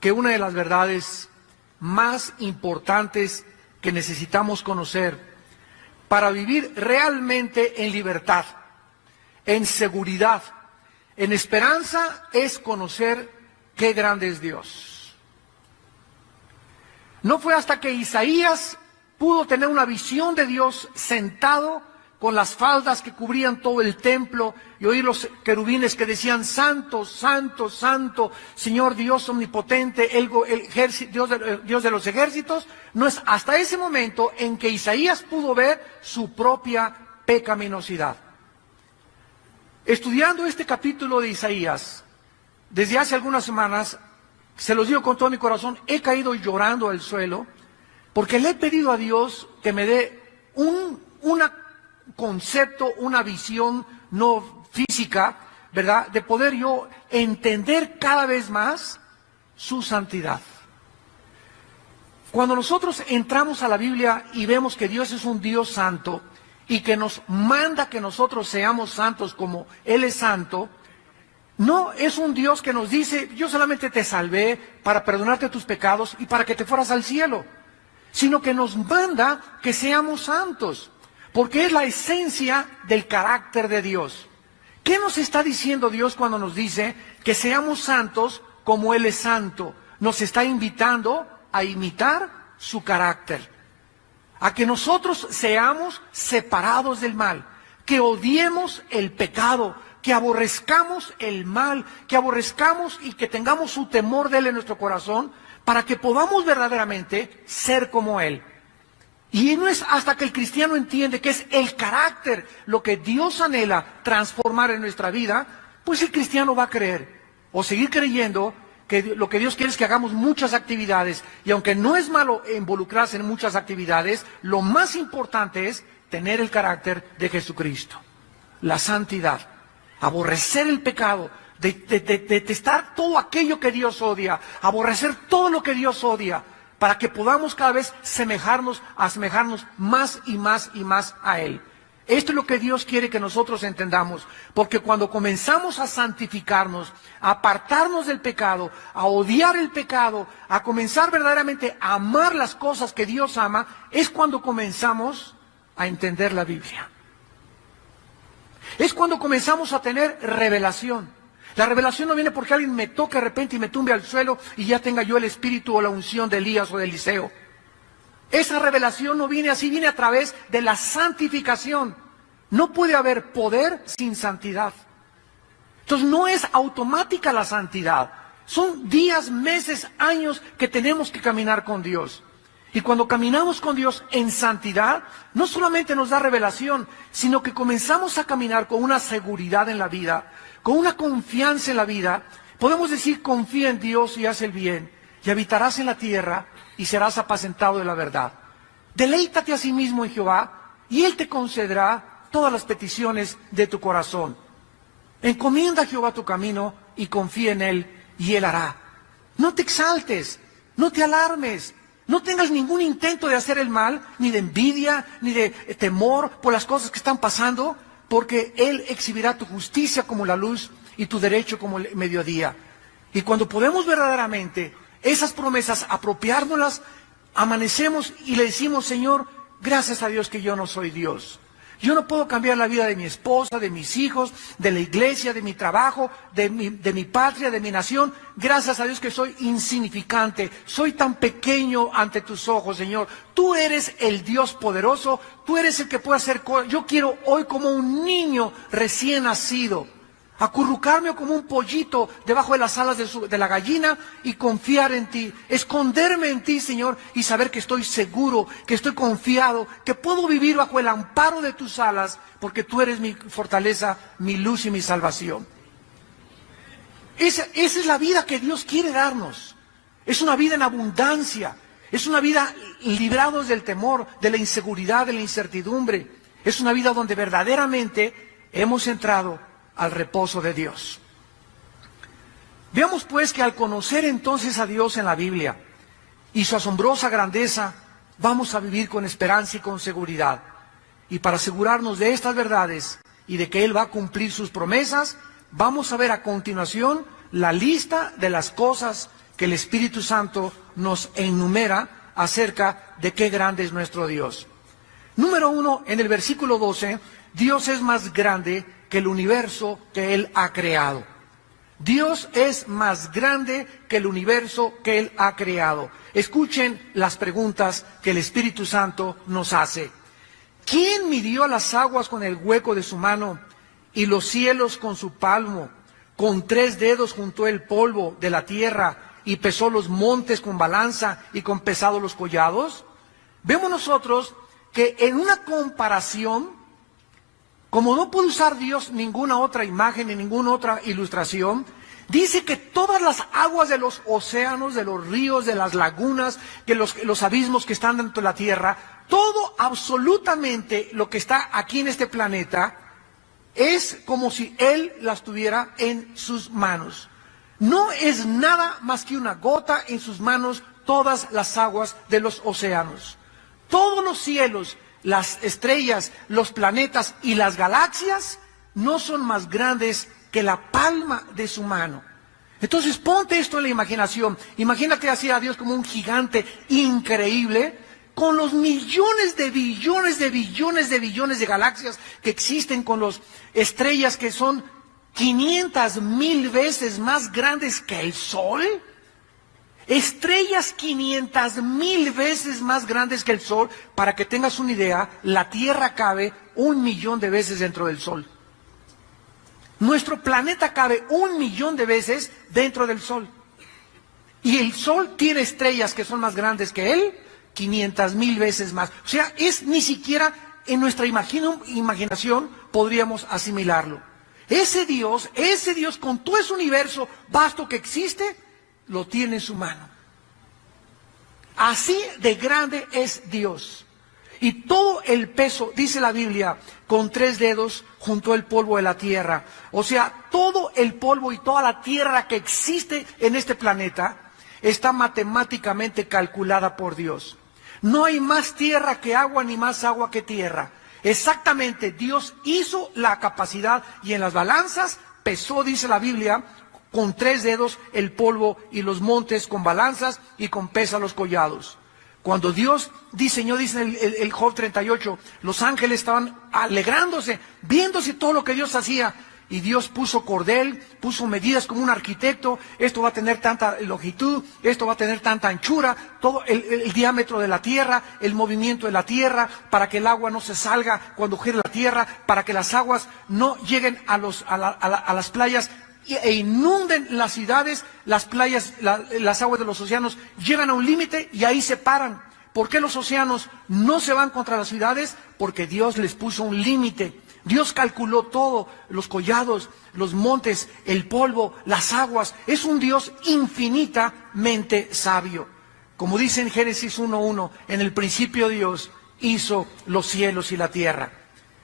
que una de las verdades más importantes que necesitamos conocer para vivir realmente en libertad, en seguridad, en esperanza, es conocer qué grande es Dios. No fue hasta que Isaías pudo tener una visión de Dios sentado con las faldas que cubrían todo el templo y oír los querubines que decían: Santo, Santo, Santo, Señor Dios omnipotente, Dios de los ejércitos. No es hasta ese momento en que Isaías pudo ver su propia pecaminosidad. Estudiando este capítulo de Isaías, desde hace algunas semanas, se los digo con todo mi corazón, he caído llorando al suelo, porque le he pedido a Dios que me dé un concepto, una visión no física, ¿verdad?, de poder yo entender cada vez más su santidad. Cuando nosotros entramos a la Biblia y vemos que Dios es un Dios santo y que nos manda que nosotros seamos santos como Él es santo, no es un Dios que nos dice: yo solamente te salvé para perdonarte tus pecados y para que te fueras al cielo, sino que nos manda que seamos santos, porque es la esencia del carácter de Dios. ¿Qué nos está diciendo Dios cuando nos dice que seamos santos como Él es santo? Nos está invitando a imitar su carácter, a que nosotros seamos separados del mal, que odiemos el pecado, que aborrezcamos el mal, que aborrezcamos y que tengamos su temor de Él en nuestro corazón, para que podamos verdaderamente ser como Él. Y no es hasta que el cristiano entiende que es el carácter lo que Dios anhela transformar en nuestra vida, pues el cristiano va a creer o seguir creyendo que lo que Dios quiere es que hagamos muchas actividades. Y aunque no es malo involucrarse en muchas actividades, lo más importante es tener el carácter de Jesucristo, la santidad, aborrecer el pecado, detestar todo aquello que Dios odia, aborrecer todo lo que Dios odia, para que podamos cada vez asemejarnos más y más y más a Él. Esto es lo que Dios quiere que nosotros entendamos, porque cuando comenzamos a santificarnos, a apartarnos del pecado, a odiar el pecado, a comenzar verdaderamente a amar las cosas que Dios ama, es cuando comenzamos a entender la Biblia. Es cuando comenzamos a tener revelación. La revelación no viene porque alguien me toque de repente y me tumbe al suelo y ya tenga yo el espíritu o la unción de Elías o de Eliseo. Esa revelación no viene así, viene a través de la santificación. No puede haber poder sin santidad. Entonces no es automática la santidad. Son días, meses, años que tenemos que caminar con Dios. Y cuando caminamos con Dios en santidad, no solamente nos da revelación, sino que comenzamos a caminar con una seguridad en la vida, con una confianza en la vida. Podemos decir: confía en Dios y haz el bien, y habitarás en la tierra y serás apacentado de la verdad. Deleítate a sí mismo en Jehová, y Él te concederá todas las peticiones de tu corazón. Encomienda a Jehová tu camino y confía en Él, y Él hará. No te exaltes, no te alarmes, no tengas ningún intento de hacer el mal, ni de envidia, ni de temor por las cosas que están pasando, porque Él exhibirá tu justicia como la luz y tu derecho como el mediodía. Y cuando podemos verdaderamente esas promesas apropiárnoslas, amanecemos y le decimos: Señor, gracias a Dios que yo no soy Dios. Yo no puedo cambiar la vida de mi esposa, de mis hijos, de la iglesia, de mi trabajo, de mi patria, de mi nación. Gracias a Dios que soy insignificante, soy tan pequeño ante tus ojos, Señor. Tú eres el Dios poderoso, tú eres el que puede hacer cosas. Yo quiero hoy, como un niño recién nacido, acurrucarme como un pollito debajo de las alas de la gallina y confiar en ti, esconderme en ti, Señor, y saber que estoy seguro, que estoy confiado, que puedo vivir bajo el amparo de tus alas, porque tú eres mi fortaleza, mi luz y mi salvación. Esa es la vida que Dios quiere darnos. Es una vida en abundancia, es una vida librados del temor, de la inseguridad, de la incertidumbre. Es una vida donde verdaderamente hemos entrado al reposo de Dios. Veamos pues que al conocer entonces a Dios en la Biblia y su asombrosa grandeza, vamos a vivir con esperanza y con seguridad. Y para asegurarnos de estas verdades y de que Él va a cumplir sus promesas, vamos a ver a continuación la lista de las cosas que el Espíritu Santo nos enumera acerca de qué grande es nuestro Dios. Número 1, en el versículo 12, Dios es más grande que el universo que Él ha creado. Dios es más grande que el universo que Él ha creado. Escuchen las preguntas que el Espíritu Santo nos hace. ¿Quién midió las aguas con el hueco de su mano y los cielos con su palmo? Con 3 dedos juntó el polvo de la tierra y pesó los montes con balanza y con pesado los collados. Vemos nosotros que en una comparación, como no puede usar Dios ninguna otra imagen ni ninguna otra ilustración, dice que todas las aguas de los océanos, de los ríos, de las lagunas, que los abismos que están dentro de la tierra, todo absolutamente lo que está aquí en este planeta es como si Él las tuviera en sus manos. No es nada más que una gota en sus manos todas las aguas de los océanos. Todos los cielos, las estrellas, los planetas y las galaxias no son más grandes que la palma de su mano. Entonces ponte esto en la imaginación. Imagínate así a Dios como un gigante increíble, con los millones de billones de billones de billones de galaxias que existen, con las estrellas que son 500,000 veces más grandes que el Sol. Estrellas 500,000 veces más grandes que el Sol. Para que tengas una idea, la Tierra cabe 1,000,000 de veces dentro del Sol. Nuestro planeta cabe 1,000,000 de veces dentro del Sol. Y el Sol tiene estrellas que son más grandes que él, 500,000 veces más. O sea, ni siquiera en nuestra imaginación podríamos asimilarlo. Ese Dios con todo ese universo vasto que existe, lo tiene en su mano. Así de grande es Dios. Y todo el peso, dice la Biblia, con 3 dedos juntó el polvo de la tierra. O sea, todo el polvo y toda la tierra que existe en este planeta está matemáticamente calculada por Dios. No hay más tierra que agua, ni más agua que tierra. Exactamente, Dios hizo la capacidad y en las balanzas pesó, dice la Biblia, con 3 dedos el polvo y los montes con balanzas y con pesa los collados. Cuando Dios diseñó, dice el Job 38, los ángeles estaban alegrándose, viéndose todo lo que Dios hacía. Y Dios puso cordel, puso medidas como un arquitecto. Esto va a tener tanta longitud, esto va a tener tanta anchura, todo el diámetro de la tierra, el movimiento de la tierra, para que el agua no se salga cuando gire la tierra, para que las aguas no lleguen a las playas e inunden las ciudades. Las playas, las aguas de los océanos llegan a un límite y ahí se paran. ¿Por qué los océanos no se van contra las ciudades? Porque Dios les puso un límite. Dios calculó todo, los collados, los montes, el polvo, las aguas. Es un Dios infinitamente sabio. Como dice en Génesis 1:1, en el principio Dios hizo los cielos y la tierra.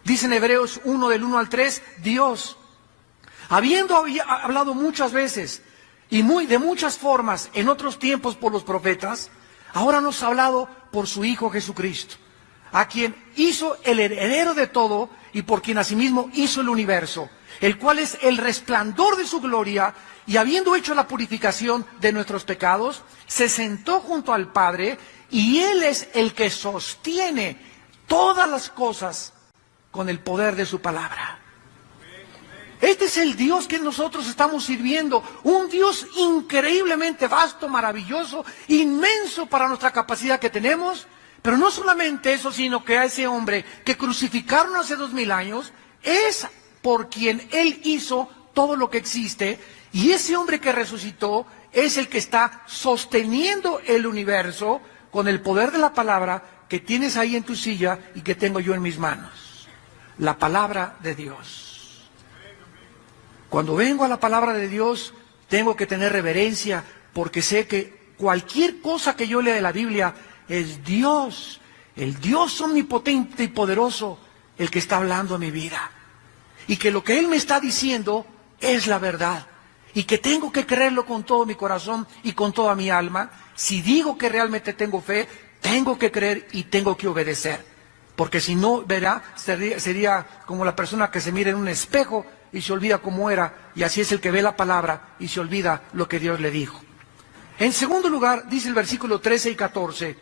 Dice en Hebreos 1, del 1 al 3, Dios, habiendo hablado muchas veces y de muchas formas en otros tiempos por los profetas, ahora nos ha hablado por su Hijo Jesucristo, a quien hizo el heredero de todo y por quien asimismo hizo el universo, el cual es el resplandor de su gloria, y habiendo hecho la purificación de nuestros pecados, se sentó junto al Padre, y Él es el que sostiene todas las cosas con el poder de su palabra. Este es el Dios que nosotros estamos sirviendo, un Dios increíblemente vasto, maravilloso, inmenso para nuestra capacidad que tenemos. Pero no solamente eso, sino que a ese hombre que crucificaron hace 2000 años, es por quien Él hizo todo lo que existe, y ese hombre que resucitó es el que está sosteniendo el universo con el poder de la palabra que tienes ahí en tu silla y que tengo yo en mis manos. La palabra de Dios. Cuando vengo a la palabra de Dios, tengo que tener reverencia, porque sé que cualquier cosa que yo lea de la Biblia es Dios, el Dios omnipotente y poderoso, el que está hablando a mi vida. Y que lo que Él me está diciendo es la verdad. Y que tengo que creerlo con todo mi corazón y con toda mi alma. Si digo que realmente tengo fe, tengo que creer y tengo que obedecer. Porque si no, verá, sería como la persona que se mira en un espejo y se olvida cómo era. Y así es el que ve la palabra y se olvida lo que Dios le dijo. En segundo lugar, dice el versículo 13 y 14,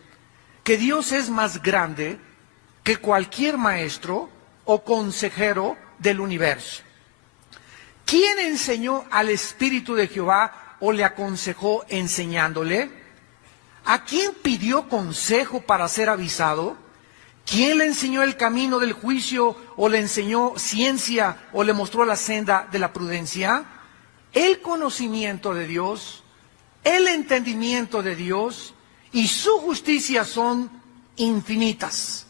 que Dios es más grande que cualquier maestro o consejero del universo. ¿Quién enseñó al Espíritu de Jehová o le aconsejó enseñándole? ¿A quién pidió consejo para ser avisado? ¿Quién le enseñó el camino del juicio o le enseñó ciencia o le mostró la senda de la prudencia? El conocimiento de Dios, el entendimiento de Dios y su justicia son infinitas.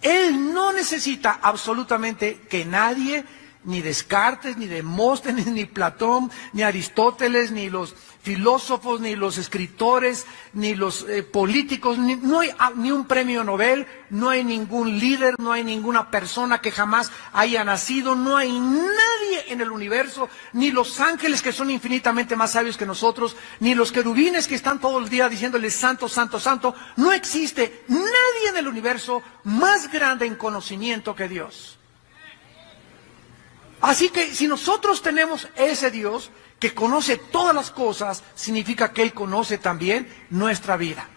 Él no necesita absolutamente que nadie, ni Descartes, ni Demóstenes, ni Platón, ni Aristóteles, ni los filósofos, ni los escritores, ni los políticos, no hay ni un premio Nobel, no hay ningún líder, no hay ninguna persona que jamás haya nacido, no hay nadie en el universo, ni los ángeles que son infinitamente más sabios que nosotros, ni los querubines que están todo el día diciéndole santo, santo, santo. No existe nadie en el universo más grande en conocimiento que Dios. Así que si nosotros tenemos ese Dios que conoce todas las cosas, significa que Él conoce también nuestra vida.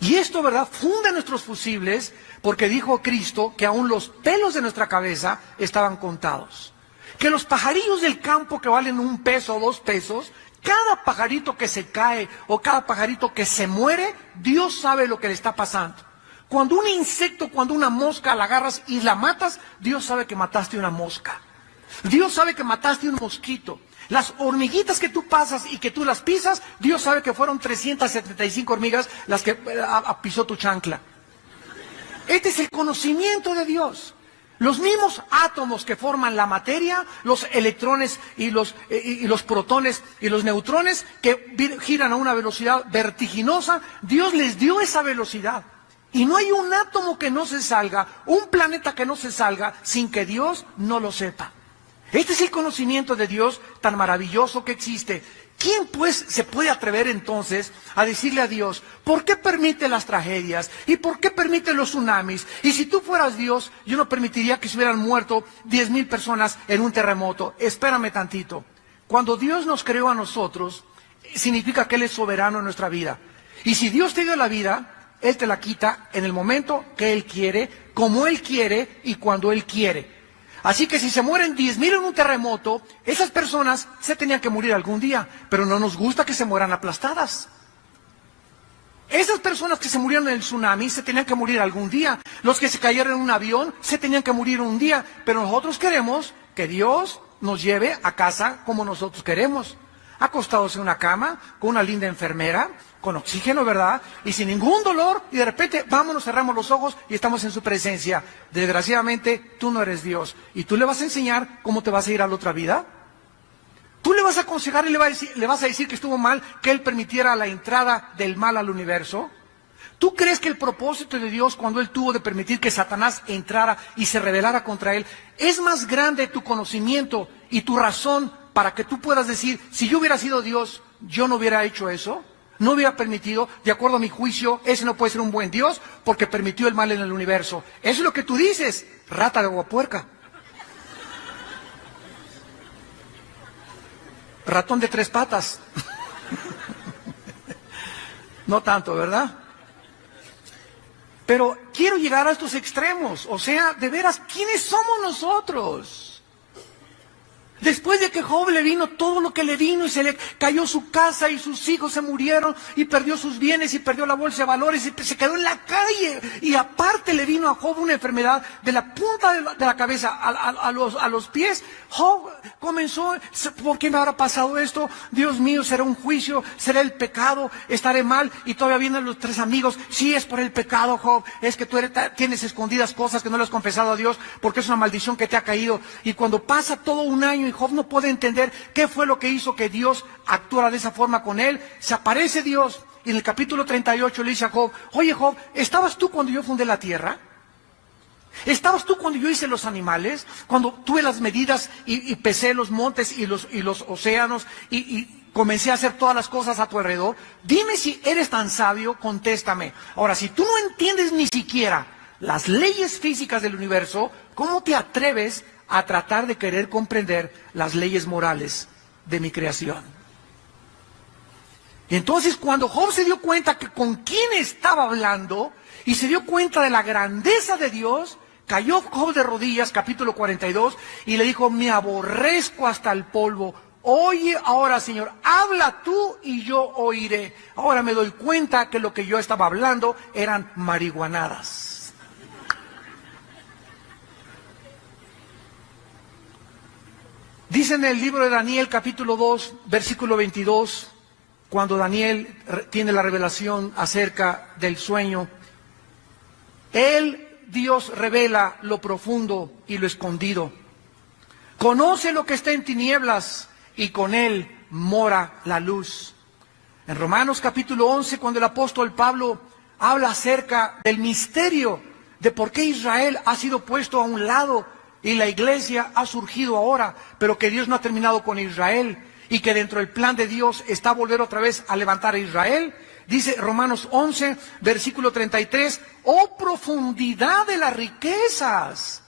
Y esto, ¿verdad?, funde nuestros fusibles, porque dijo Cristo que aún los pelos de nuestra cabeza estaban contados. Que los pajarillos del campo que valen 1 peso o 2 pesos, cada pajarito que se cae o cada pajarito que se muere, Dios sabe lo que le está pasando. Cuando un insecto, cuando una mosca la agarras y la matas, Dios sabe que mataste una mosca. Dios sabe que mataste un mosquito. Las hormiguitas que tú pasas y que tú las pisas, Dios sabe que fueron 375 hormigas las que pisó tu chancla. Este es el conocimiento de Dios. Los mismos átomos que forman la materia, los electrones y los protones y los neutrones que giran a una velocidad vertiginosa, Dios les dio esa velocidad. Y no hay un átomo que no se salga, un planeta que no se salga, sin que Dios no lo sepa. Este es el conocimiento de Dios tan maravilloso que existe. ¿Quién pues se puede atrever entonces a decirle a Dios, ¿por qué permite las tragedias? ¿Y por qué permite los tsunamis? Y si tú fueras Dios, yo no permitiría que se hubieran muerto 10,000 personas en un terremoto. Espérame tantito. Cuando Dios nos creó a nosotros, significa que Él es soberano en nuestra vida. Y si Dios te dio la vida, Él te la quita en el momento que Él quiere, como Él quiere y cuando Él quiere. Así que si se mueren 10,000 en un terremoto, esas personas se tenían que morir algún día, pero no nos gusta que se mueran aplastadas. Esas personas que se murieron en el tsunami se tenían que morir algún día. Los que se cayeron en un avión se tenían que morir un día, pero nosotros queremos que Dios nos lleve a casa como nosotros queremos. Acostados en una cama, con una linda enfermera, con oxígeno, ¿verdad? Y sin ningún dolor, y de repente, vámonos, cerramos los ojos y estamos en su presencia. Desgraciadamente, tú no eres Dios. ¿Y tú le vas a enseñar cómo te vas a ir a la otra vida? ¿Tú le vas a aconsejar y le vas a decir que estuvo mal que Él permitiera la entrada del mal al universo? ¿Tú crees que el propósito de Dios, cuando Él tuvo de permitir que Satanás entrara y se rebelara contra Él, es más grande tu conocimiento y tu razón para que tú puedas decir, si yo hubiera sido Dios, yo no hubiera hecho eso? No hubiera permitido, de acuerdo a mi juicio, ese no puede ser un buen Dios porque permitió el mal en el universo. Eso es lo que tú dices, rata de agua puerca. Ratón de 3 patas. No tanto, ¿verdad? Pero quiero llegar a estos extremos. O sea, de veras, ¿quiénes somos nosotros? Después de que Job le vino todo lo que le vino y se le cayó su casa y sus hijos se murieron y perdió sus bienes y perdió la bolsa de valores y se quedó en la calle. Y aparte le vino a Job una enfermedad de la punta de la cabeza a los pies. Job comenzó, ¿por qué me habrá pasado esto? Dios mío, será un juicio, será el pecado, estaré mal. Y todavía vienen los 3 amigos. Sí, es por el pecado, Job. Es que tú tienes escondidas cosas que no le has confesado a Dios porque es una maldición que te ha caído. Y cuando pasa todo un año y Job no puede entender qué fue lo que hizo que Dios actuara de esa forma con él, se aparece Dios y en el capítulo 38 le dice a Job, oye Job, ¿estabas tú cuando yo fundé la tierra? ¿Estabas tú cuando yo hice los animales? Cuando tuve las medidas y pesé los montes y los océanos y comencé a hacer todas las cosas a tu alrededor. Dime si eres tan sabio, contéstame. Ahora, si tú no entiendes ni siquiera las leyes físicas del universo, ¿cómo te atreves a tratar de querer comprender las leyes morales de mi creación? Entonces, cuando Job se dio cuenta que con quién estaba hablando y se dio cuenta de la grandeza de Dios, cayó Job de rodillas, capítulo 42, y le dijo: me aborrezco hasta el polvo. Oye ahora, Señor, habla tú y yo oiré. Ahora me doy cuenta que lo que yo estaba hablando eran marihuanadas. Dice en el libro de Daniel, capítulo 2, versículo 22, cuando Daniel tiene la revelación acerca del sueño, Dios revela lo profundo y lo escondido. Conoce lo que está en tinieblas y con Él mora la luz. En Romanos capítulo 11, cuando el apóstol Pablo habla acerca del misterio de por qué Israel ha sido puesto a un lado y la iglesia ha surgido ahora, pero que Dios no ha terminado con Israel y que dentro del plan de Dios está volver otra vez a levantar a Israel. Dice Romanos 11, versículo 33, oh profundidad de las riquezas,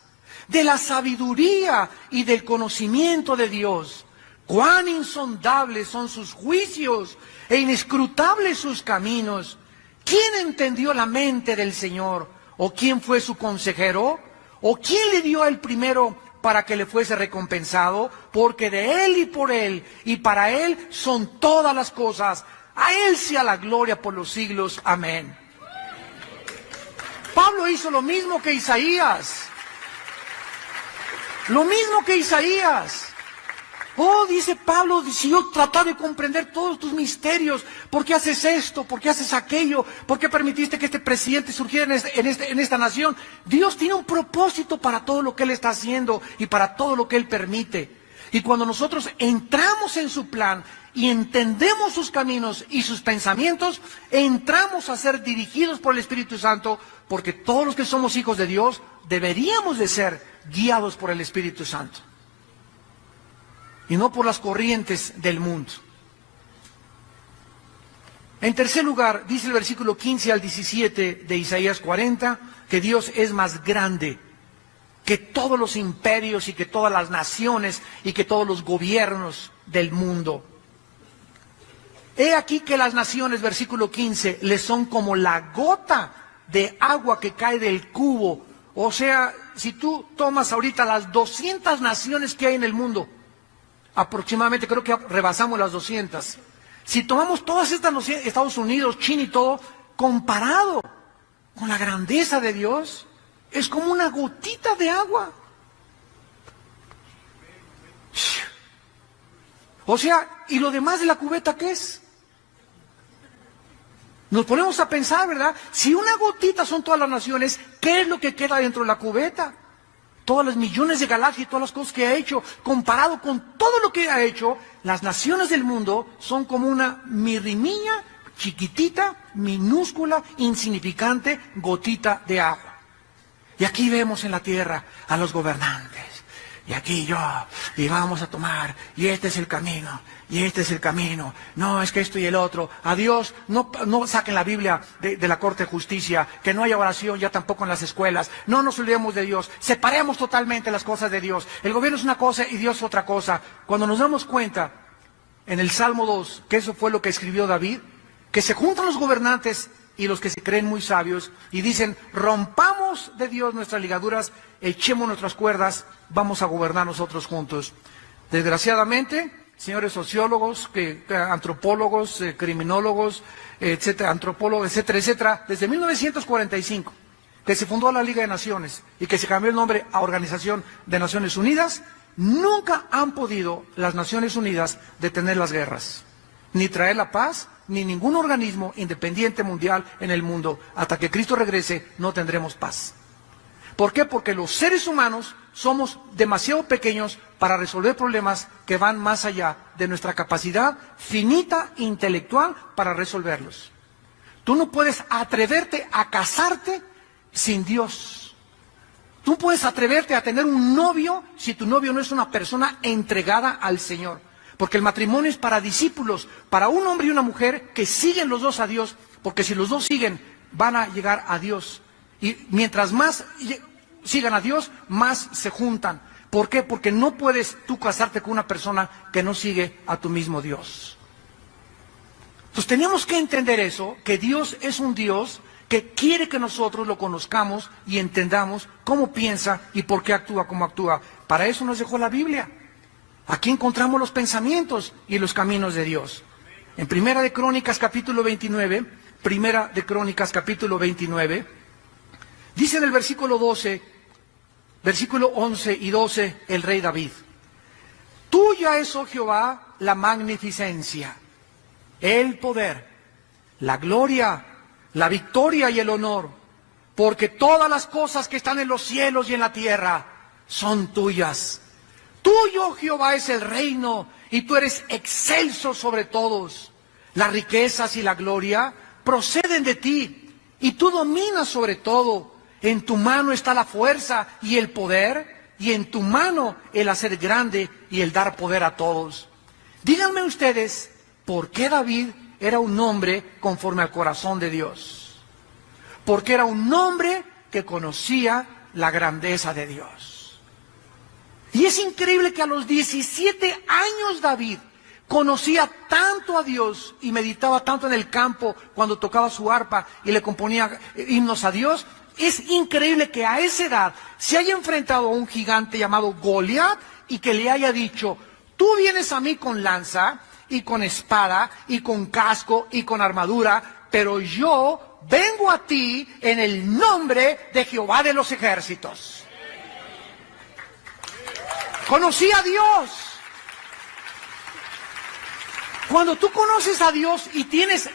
de la sabiduría y del conocimiento de Dios. Cuán insondables son sus juicios e inescrutables sus caminos. ¿Quién entendió la mente del Señor? ¿O quién fue su consejero? ¿O quién le dio el primero para que le fuese recompensado? Porque de Él y por Él y para Él son todas las cosas. A Él sea la gloria por los siglos. Amén. Pablo hizo lo mismo que Isaías. Lo mismo que Isaías. Oh, dice Pablo, si yo trataba de comprender todos tus misterios, ¿por qué haces esto? ¿Por qué haces aquello? ¿Por qué permitiste que este presidente surgiera en esta nación? Dios tiene un propósito para todo lo que Él está haciendo y para todo lo que Él permite. Y cuando nosotros entramos en su plan y entendemos sus caminos y sus pensamientos, entramos a ser dirigidos por el Espíritu Santo, porque todos los que somos hijos de Dios deberíamos de ser guiados por el Espíritu Santo y no por las corrientes del mundo. En tercer lugar, dice el versículo 15 al 17 de Isaías 40, que Dios es más grande que todos los imperios y que todas las naciones y que todos los gobiernos del mundo. He aquí que las naciones, versículo 15, les son como la gota de agua que cae del cubo. O sea, si tú tomas ahorita las 200 naciones que hay en el mundo, aproximadamente creo que rebasamos las 200. Si tomamos todas estas naciones, Estados Unidos, China y todo, comparado con la grandeza de Dios, es como una gotita de agua. O sea, ¿y lo demás de la cubeta qué es? Nos ponemos a pensar, ¿verdad? Si una gotita son todas las naciones, ¿qué es lo que queda dentro de la cubeta? Todas las millones de galaxias y todas las cosas que ha hecho, comparado con todo lo que ha hecho, las naciones del mundo son como una mirrimiña, chiquitita, minúscula, insignificante gotita de agua. Y aquí vemos en la tierra a los gobernantes. Y aquí yo, y vamos a tomar, y este es el camino, y este es el camino. No, es que esto y el otro. A Dios, no saquen la Biblia de la Corte de Justicia, que no haya oración ya tampoco en las escuelas. No nos olvidemos de Dios, separemos totalmente las cosas de Dios. El gobierno es una cosa y Dios es otra cosa. Cuando nos damos cuenta, en el Salmo 2, que eso fue lo que escribió David, que se juntan los gobernantes y los que se creen muy sabios, y dicen, rompamos de Dios nuestras ligaduras, echemos nuestras cuerdas, vamos a gobernar nosotros juntos. Desgraciadamente, señores sociólogos, antropólogos, criminólogos, etcétera, antropólogos, etcétera, etcétera, desde 1945, que se fundó la Liga de Naciones y que se cambió el nombre a Organización de Naciones Unidas, nunca han podido las Naciones Unidas detener las guerras, ni traer la paz, ni ningún organismo independiente mundial en el mundo. Hasta que Cristo regrese, no tendremos paz. ¿Por qué? Porque los seres humanos somos demasiado pequeños para resolver problemas que van más allá de nuestra capacidad finita intelectual para resolverlos. Tú no puedes atreverte a casarte sin Dios. Tú puedes atreverte a tener un novio si tu novio no es una persona entregada al Señor. Porque el matrimonio es para discípulos, para un hombre y una mujer que siguen los dos a Dios, porque si los dos siguen, van a llegar a Dios. Y mientras más sigan a Dios, más se juntan. ¿Por qué? Porque no puedes tú casarte con una persona que no sigue a tu mismo Dios. Entonces tenemos que entender eso, que Dios es un Dios que quiere que nosotros lo conozcamos y entendamos cómo piensa y por qué actúa como actúa. Para eso nos dejó la Biblia. Aquí encontramos los pensamientos y los caminos de Dios. En Primera de Crónicas capítulo 29, Primera de Crónicas capítulo 29, dice en el versículo 12, versículo 11 y 12, el rey David: tuya es, oh Jehová, la magnificencia, el poder, la gloria, la victoria y el honor, porque todas las cosas que están en los cielos y en la tierra son tuyas. Tuyo, Jehová, es el reino, y tú eres excelso sobre todos. Las riquezas y la gloria proceden de ti, y tú dominas sobre todo. En tu mano está la fuerza y el poder, y en tu mano el hacer grande y el dar poder a todos. Díganme ustedes, ¿por qué David era un hombre conforme al corazón de Dios? Porque era un hombre que conocía la grandeza de Dios. Y es increíble que a los 17 años David conocía tanto a Dios y meditaba tanto en el campo cuando tocaba su arpa y le componía himnos a Dios. Es increíble que a esa edad se haya enfrentado a un gigante llamado Goliat y que le haya dicho: tú vienes a mí con lanza y con espada y con casco y con armadura, pero yo vengo a ti en el nombre de Jehová de los ejércitos. Conocí a Dios. Cuando tú conoces a Dios y tienes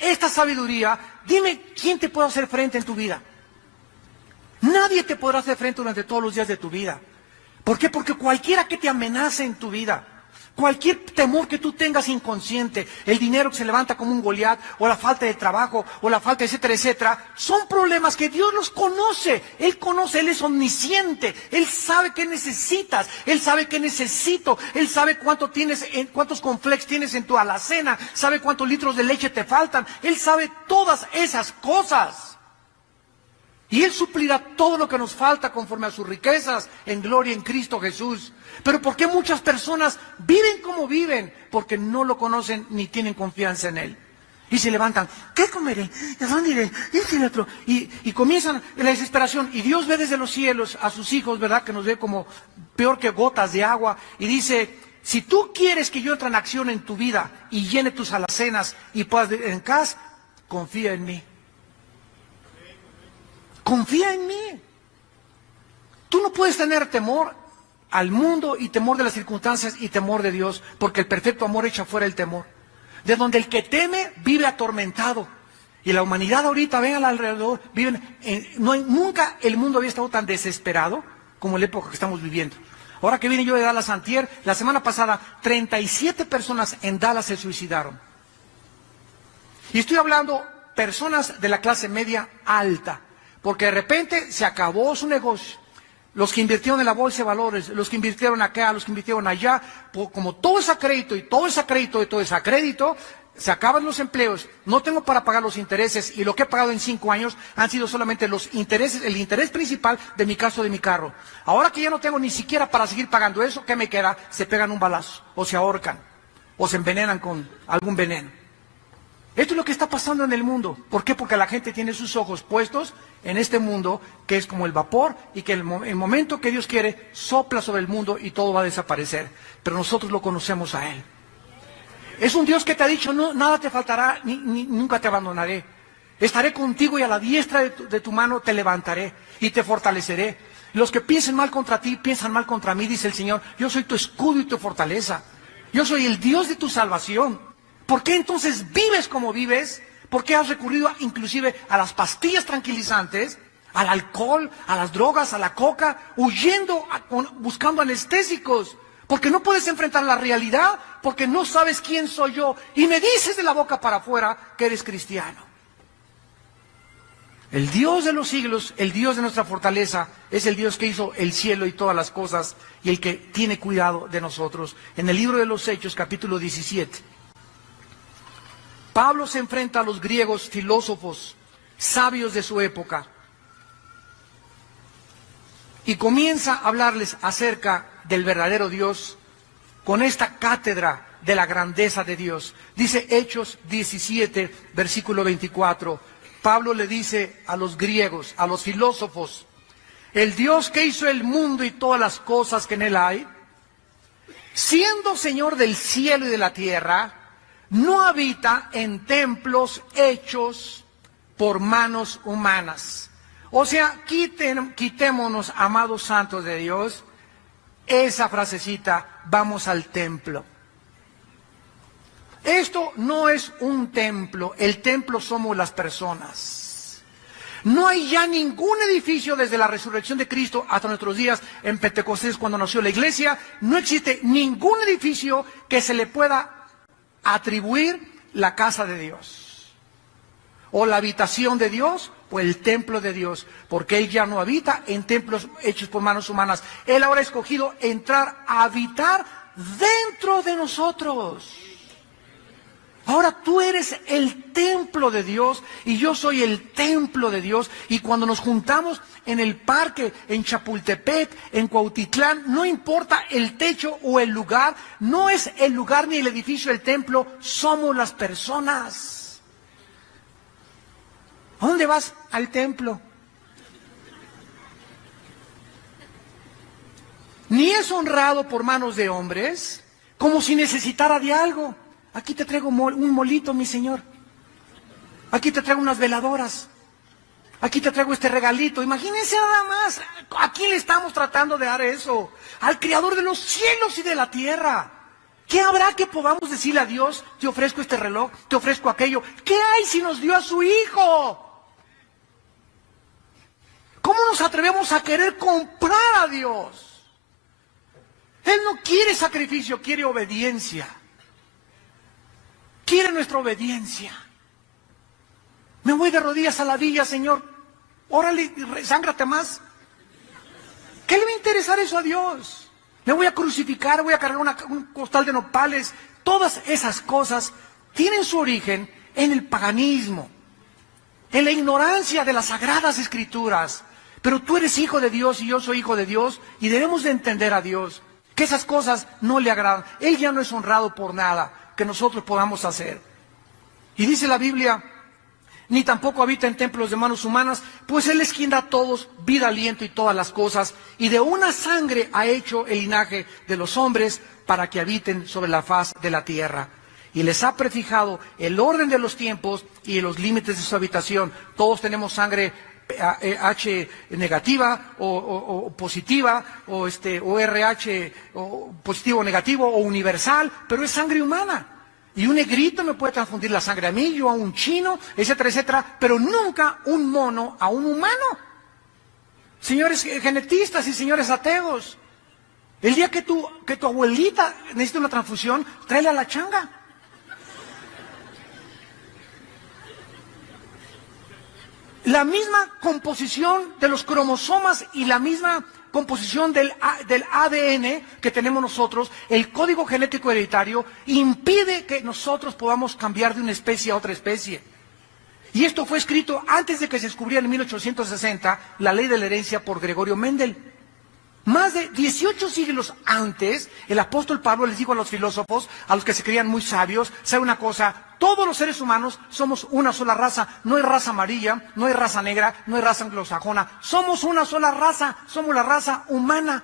esta sabiduría, dime, ¿quién te puede hacer frente en tu vida? Nadie te podrá hacer frente durante todos los días de tu vida. ¿Por qué? Porque cualquiera que te amenace en tu vida, cualquier temor que tú tengas inconsciente, el dinero que se levanta como un Goliat, o la falta de trabajo, o la falta, etcétera, etcétera, son problemas que Dios los conoce. Él conoce, Él es omnisciente, Él sabe qué necesitas, Él sabe qué necesito, Él sabe cuántos cornflakes tienes en tu alacena, sabe cuántos litros de leche te faltan, Él sabe todas esas cosas. Y Él suplirá todo lo que nos falta conforme a sus riquezas en gloria en Cristo Jesús. Pero ¿por qué muchas personas viven como viven? Porque no lo conocen ni tienen confianza en Él. Y se levantan: ¿qué comeré? ¿A dónde iré? Este y el otro. Y comienzan la desesperación. Y Dios ve desde los cielos a sus hijos, ¿verdad? Que nos ve como peor que gotas de agua. Y dice: si tú quieres que yo entre en acción en tu vida y llene tus alacenas y puedas en casa, confía en mí. Confía en mí. Tú no puedes tener temor al mundo y temor de las circunstancias y temor de Dios, porque el perfecto amor echa fuera el temor. De donde el que teme vive atormentado. Y la humanidad ahorita, ven alrededor, nunca el mundo había estado tan desesperado como en la época que estamos viviendo. Ahora que vine yo de Dallas antier, la semana pasada, 37 personas en Dallas se suicidaron. Y estoy hablando personas de la clase media alta. Porque de repente se acabó su negocio. Los que invirtieron en la bolsa de valores, los que invirtieron acá, los que invirtieron allá, como todo es a crédito y todo es a crédito y todo es a crédito, se acaban los empleos, no tengo para pagar los intereses y lo que he pagado en 5 años han sido solamente los intereses, el interés principal de mi caso de mi carro. Ahora que ya no tengo ni siquiera para seguir pagando eso, ¿qué me queda? Se pegan un balazo, o se ahorcan, o se envenenan con algún veneno. Esto es lo que está pasando en el mundo. ¿Por qué? Porque la gente tiene sus ojos puestos en este mundo que es como el vapor y que el momento que Dios quiere sopla sobre el mundo y todo va a desaparecer. Pero nosotros lo conocemos a Él. Es un Dios que te ha dicho: no, nada te faltará, nunca te abandonaré. Estaré contigo y a la diestra de tu mano te levantaré y te fortaleceré. Los que piensen mal contra ti, piensan mal contra mí, dice el Señor. Yo soy tu escudo y tu fortaleza. Yo soy el Dios de tu salvación. ¿Por qué entonces vives como vives? ¿Por qué has recurrido inclusive a las pastillas tranquilizantes, al alcohol, a las drogas, a la coca, buscando anestésicos? Porque no puedes enfrentar la realidad, porque no sabes quién soy yo. Y me dices de la boca para afuera que eres cristiano. El Dios de los siglos, el Dios de nuestra fortaleza, es el Dios que hizo el cielo y todas las cosas, y el que tiene cuidado de nosotros. En el libro de los Hechos, capítulo 17. Pablo se enfrenta a los griegos filósofos, sabios de su época, y comienza a hablarles acerca del verdadero Dios con esta cátedra de la grandeza de Dios. Dice Hechos 17, versículo 24. Pablo le dice a los griegos, a los filósofos: el Dios que hizo el mundo y todas las cosas que en él hay, siendo Señor del cielo y de la tierra, no habita en templos hechos por manos humanas. O sea, quitémonos, amados santos de Dios, esa frasecita, vamos al templo. Esto no es un templo, el templo somos las personas. No hay ya ningún edificio desde la resurrección de Cristo hasta nuestros días en Pentecostés, cuando nació la iglesia. No existe ningún edificio que se le pueda atribuir la casa de Dios, o la habitación de Dios, o el templo de Dios, porque Él ya no habita en templos hechos por manos humanas. Él ahora ha escogido entrar a habitar dentro de nosotros. Ahora tú eres el templo de Dios y yo soy el templo de Dios. Y cuando nos juntamos en el parque, en Chapultepec, en Cuautitlán, no importa el techo o el lugar, no es el lugar ni el edificio del templo, somos las personas. ¿A dónde vas? Al templo. Ni es honrado por manos de hombres, como si necesitara de algo. Aquí te traigo un molito, mi Señor. Aquí te traigo unas veladoras. Aquí te traigo este regalito. Imagínense nada más. ¿A quién le estamos tratando de dar eso? Al Creador de los cielos y de la tierra. ¿Qué habrá que podamos decirle a Dios? Te ofrezco este reloj, te ofrezco aquello. ¿Qué hay si nos dio a su Hijo? ¿Cómo nos atrevemos a querer comprar a Dios? Él no quiere sacrificio, quiere obediencia. Quiere nuestra obediencia. Me voy de rodillas a la villa, Señor. Órale, sángrate más. ¿Qué le va a interesar eso a Dios? Me voy a crucificar, voy a cargar un costal de nopales. Todas esas cosas tienen su origen en el paganismo, en la ignorancia de las sagradas escrituras. Pero tú eres hijo de Dios y yo soy hijo de Dios y debemos de entender a Dios que esas cosas no le agradan. Él ya no es honrado por nada que nosotros podamos hacer. Y dice la Biblia, ni tampoco habita en templos de manos humanas, pues Él es quien da a todos vida, aliento y todas las cosas, y de una sangre ha hecho el linaje de los hombres para que habiten sobre la faz de la tierra. Y les ha prefijado el orden de los tiempos y los límites de su habitación. Todos tenemos sangre H negativa o positiva, o RH o positivo o negativo o universal, pero es sangre humana. Y un negrito me puede transfundir la sangre a mí, yo a un chino, etcétera, etcétera, pero nunca un mono a un humano. Señores genetistas y señores ateos, el día que tu abuelita necesita una transfusión, tráele a la changa. La misma composición de los cromosomas y la misma composición del ADN que tenemos nosotros, el código genético hereditario, impide que nosotros podamos cambiar de una especie a otra especie. Y esto fue escrito antes de que se descubriera en 1860 la ley de la herencia por Gregorio Mendel. Más de 18 siglos antes, el apóstol Pablo les dijo a los filósofos, a los que se creían muy sabios, ¿sabe una cosa? Todos los seres humanos somos una sola raza. No hay raza amarilla, no hay raza negra, no hay raza anglosajona. Somos una sola raza, somos la raza humana.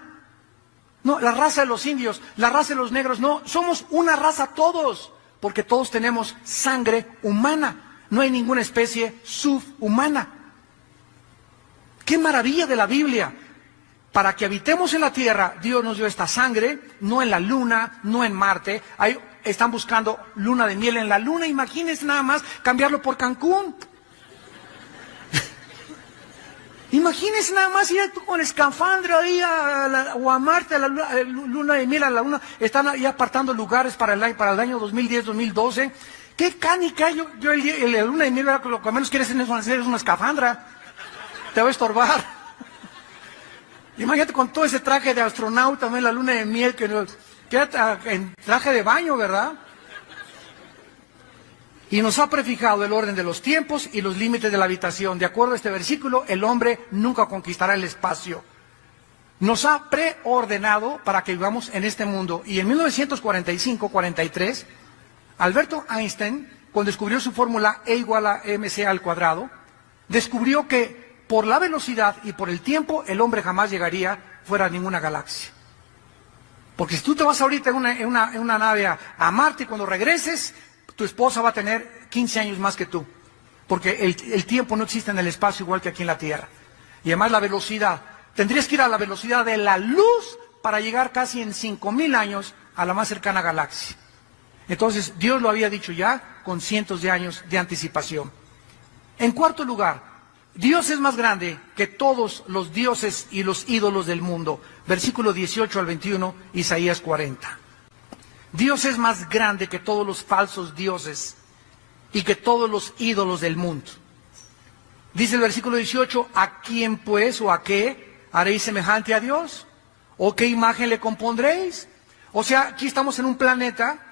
No, la raza de los indios, la raza de los negros, no, somos una raza todos, porque todos tenemos sangre humana. No hay ninguna especie subhumana. ¡Qué maravilla de la Biblia! Para que habitemos en la tierra, Dios nos dio esta sangre, no en la luna, no en Marte. Ahí están buscando luna de miel en la luna, imagínense nada más cambiarlo por Cancún. Imagínense nada más ir tú con escafandra ahí o a Marte, a la luna de miel, a la luna. Están ahí apartando lugares para el año 2010, 2012. ¿Qué canica? Yo la luna de miel, lo que menos quieres hacer es una escafandra. Te va a estorbar. Imagínate con todo ese traje de astronauta, también la luna de miel, que en traje de baño, ¿verdad? Y nos ha prefijado el orden de los tiempos y los límites de la habitación. De acuerdo a este versículo, el hombre nunca conquistará el espacio. nos ha preordenado para que vivamos en este mundo. Y en 1945-43, Alberto Einstein, cuando descubrió su fórmula E igual a mc al cuadrado, descubrió que por la velocidad y por el tiempo el hombre jamás llegaría fuera a ninguna galaxia. Porque si tú te vas ahorita en una nave a Marte, y cuando regreses, tu esposa va a tener 15 años más que tú. Porque el tiempo no existe en el espacio igual que aquí en la Tierra. Y además la velocidad. Tendrías que ir a la velocidad de la luz para llegar casi en 5,000 años a la más cercana galaxia. Entonces, Dios lo había dicho ya con cientos de años de anticipación. En cuarto lugar, Dios es más grande que todos los dioses y los ídolos del mundo. Versículo 18 al 21, Isaías 40. Dios es más grande que todos los falsos dioses y que todos los ídolos del mundo. Dice el versículo 18, ¿a quién pues o a qué haréis semejante a Dios? ¿O qué imagen le compondréis? O sea, aquí estamos en un planeta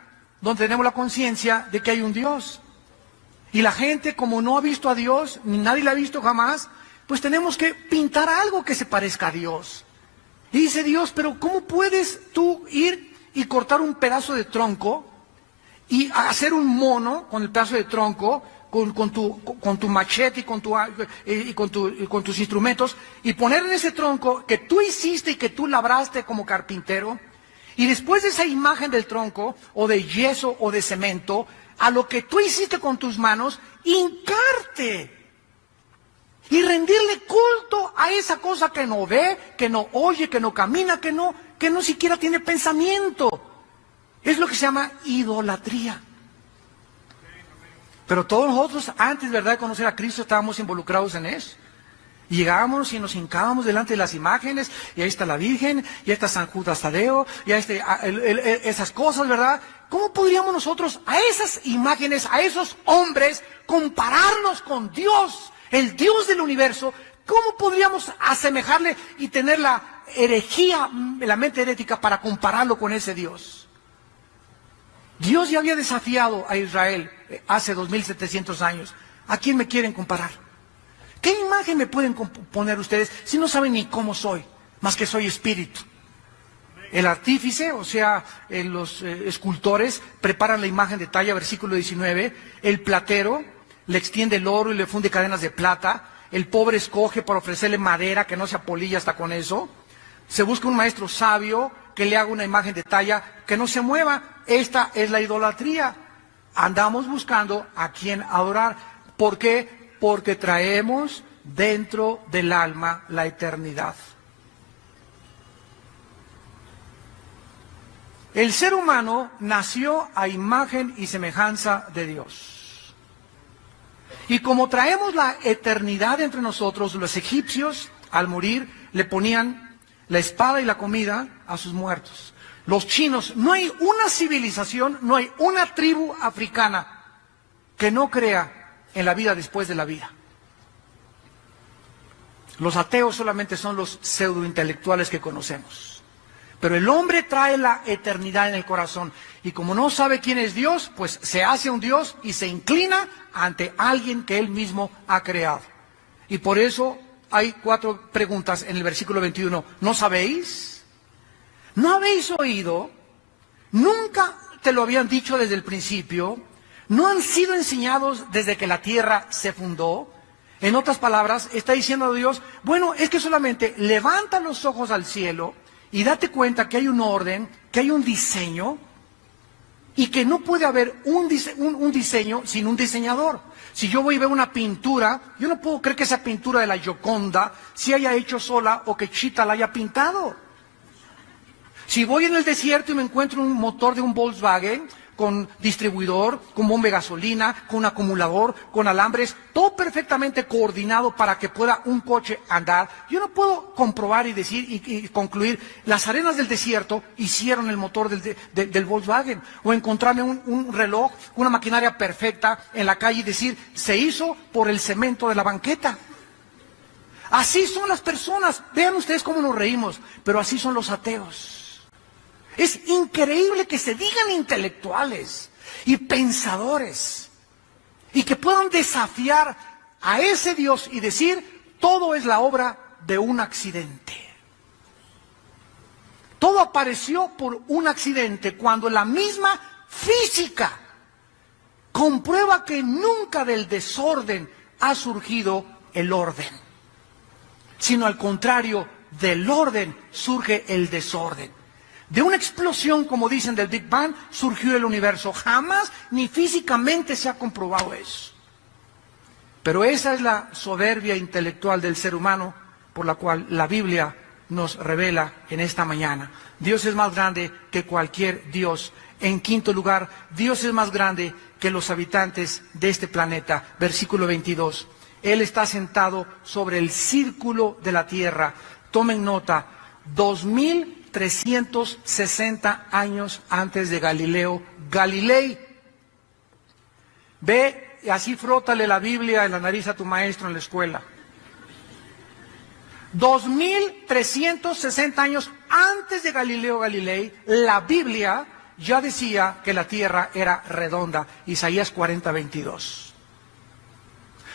donde tenemos la conciencia de que hay un Dios. Y la gente, como no ha visto a Dios, ni nadie la ha visto jamás, pues tenemos que pintar algo que se parezca a Dios. Y dice Dios, pero ¿cómo puedes tú ir y cortar un pedazo de tronco y hacer un mono con el pedazo de tronco, con tu machete y con tus instrumentos, y poner en ese tronco que tú hiciste y que tú labraste como carpintero, y después de esa imagen del tronco, o de yeso o de cemento, a lo que tú hiciste con tus manos, hincarte y rendirle culto a esa cosa que no ve, que no oye, que no camina, que no siquiera tiene pensamiento? Es lo que se llama idolatría. Pero todos nosotros, antes, ¿verdad?, de conocer a Cristo, estábamos involucrados en eso. Y llegábamos y nos hincábamos delante de las imágenes, y ahí está la Virgen, y ahí está San Judas Tadeo, y ahí está esas cosas, ¿verdad? ¿Cómo podríamos nosotros a esas imágenes, a esos hombres, compararnos con Dios, el Dios del universo? ¿Cómo podríamos asemejarle y tener la herejía, la mente herética para compararlo con ese Dios? Dios ya había desafiado a Israel hace 2700 años. ¿A quién me quieren comparar? ¿Qué imagen me pueden poner ustedes si no saben ni cómo soy, más que soy espíritu? El artífice, o sea, los escultores, preparan la imagen de talla, versículo 19. El platero le extiende el oro y le funde cadenas de plata. El pobre escoge para ofrecerle madera, que no se apolilla hasta con eso. Se busca un maestro sabio que le haga una imagen de talla que no se mueva. Esta es la idolatría. Andamos buscando a quién adorar. ¿Por qué? Porque traemos dentro del alma la eternidad. El ser humano nació a imagen y semejanza de Dios. Y como traemos la eternidad entre nosotros, los egipcios, al morir, le ponían la espada y la comida a sus muertos. Los chinos, no hay una civilización, no hay una tribu africana que no crea en la vida después de la vida. Los ateos solamente son los pseudointelectuales que conocemos. Pero el hombre trae la eternidad en el corazón. Y como no sabe quién es Dios, pues se hace un Dios y se inclina ante alguien que él mismo ha creado. Y por eso hay 4 preguntas en el versículo 21. ¿No sabéis? ¿No habéis oído? ¿Nunca te lo habían dicho desde el principio? ¿No han sido enseñados desde que la tierra se fundó? En otras palabras, está diciendo Dios, bueno, es que solamente levanta los ojos al cielo y date cuenta que hay un orden, que hay un diseño, y que no puede haber un diseño sin un diseñador. Si yo voy a ver una pintura, yo no puedo creer que esa pintura de la Gioconda se haya hecho sola o que Chita la haya pintado. Si voy en el desierto y me encuentro un motor de un Volkswagen con distribuidor, con bomba de gasolina, con acumulador, con alambres, todo perfectamente coordinado para que pueda un coche andar, yo no puedo comprobar y decir y concluir, las arenas del desierto hicieron el motor del Volkswagen, o encontrarme un reloj, una maquinaria perfecta en la calle y decir, se hizo por el cemento de la banqueta. Así son las personas, vean ustedes cómo nos reímos, pero así son los ateos. Es increíble que se digan intelectuales y pensadores y que puedan desafiar a ese Dios y decir, todo es la obra de un accidente. Todo apareció por un accidente, cuando la misma física comprueba que nunca del desorden ha surgido el orden, sino al contrario, del orden surge el desorden. De una explosión, como dicen, del Big Bang, surgió el universo. Jamás ni físicamente se ha comprobado eso. Pero esa es la soberbia intelectual del ser humano, por la cual la Biblia nos revela en esta mañana. Dios es más grande que cualquier Dios. En quinto lugar, Dios es más grande que los habitantes de este planeta. Versículo 22. Él está sentado sobre el círculo de la tierra. Tomen nota, 2360 años antes de Galileo Galilei. Ve y así frótale la Biblia en la nariz a tu maestro en la escuela. 2360 años antes de Galileo Galilei, la Biblia ya decía que la tierra era redonda. Isaías 40:22.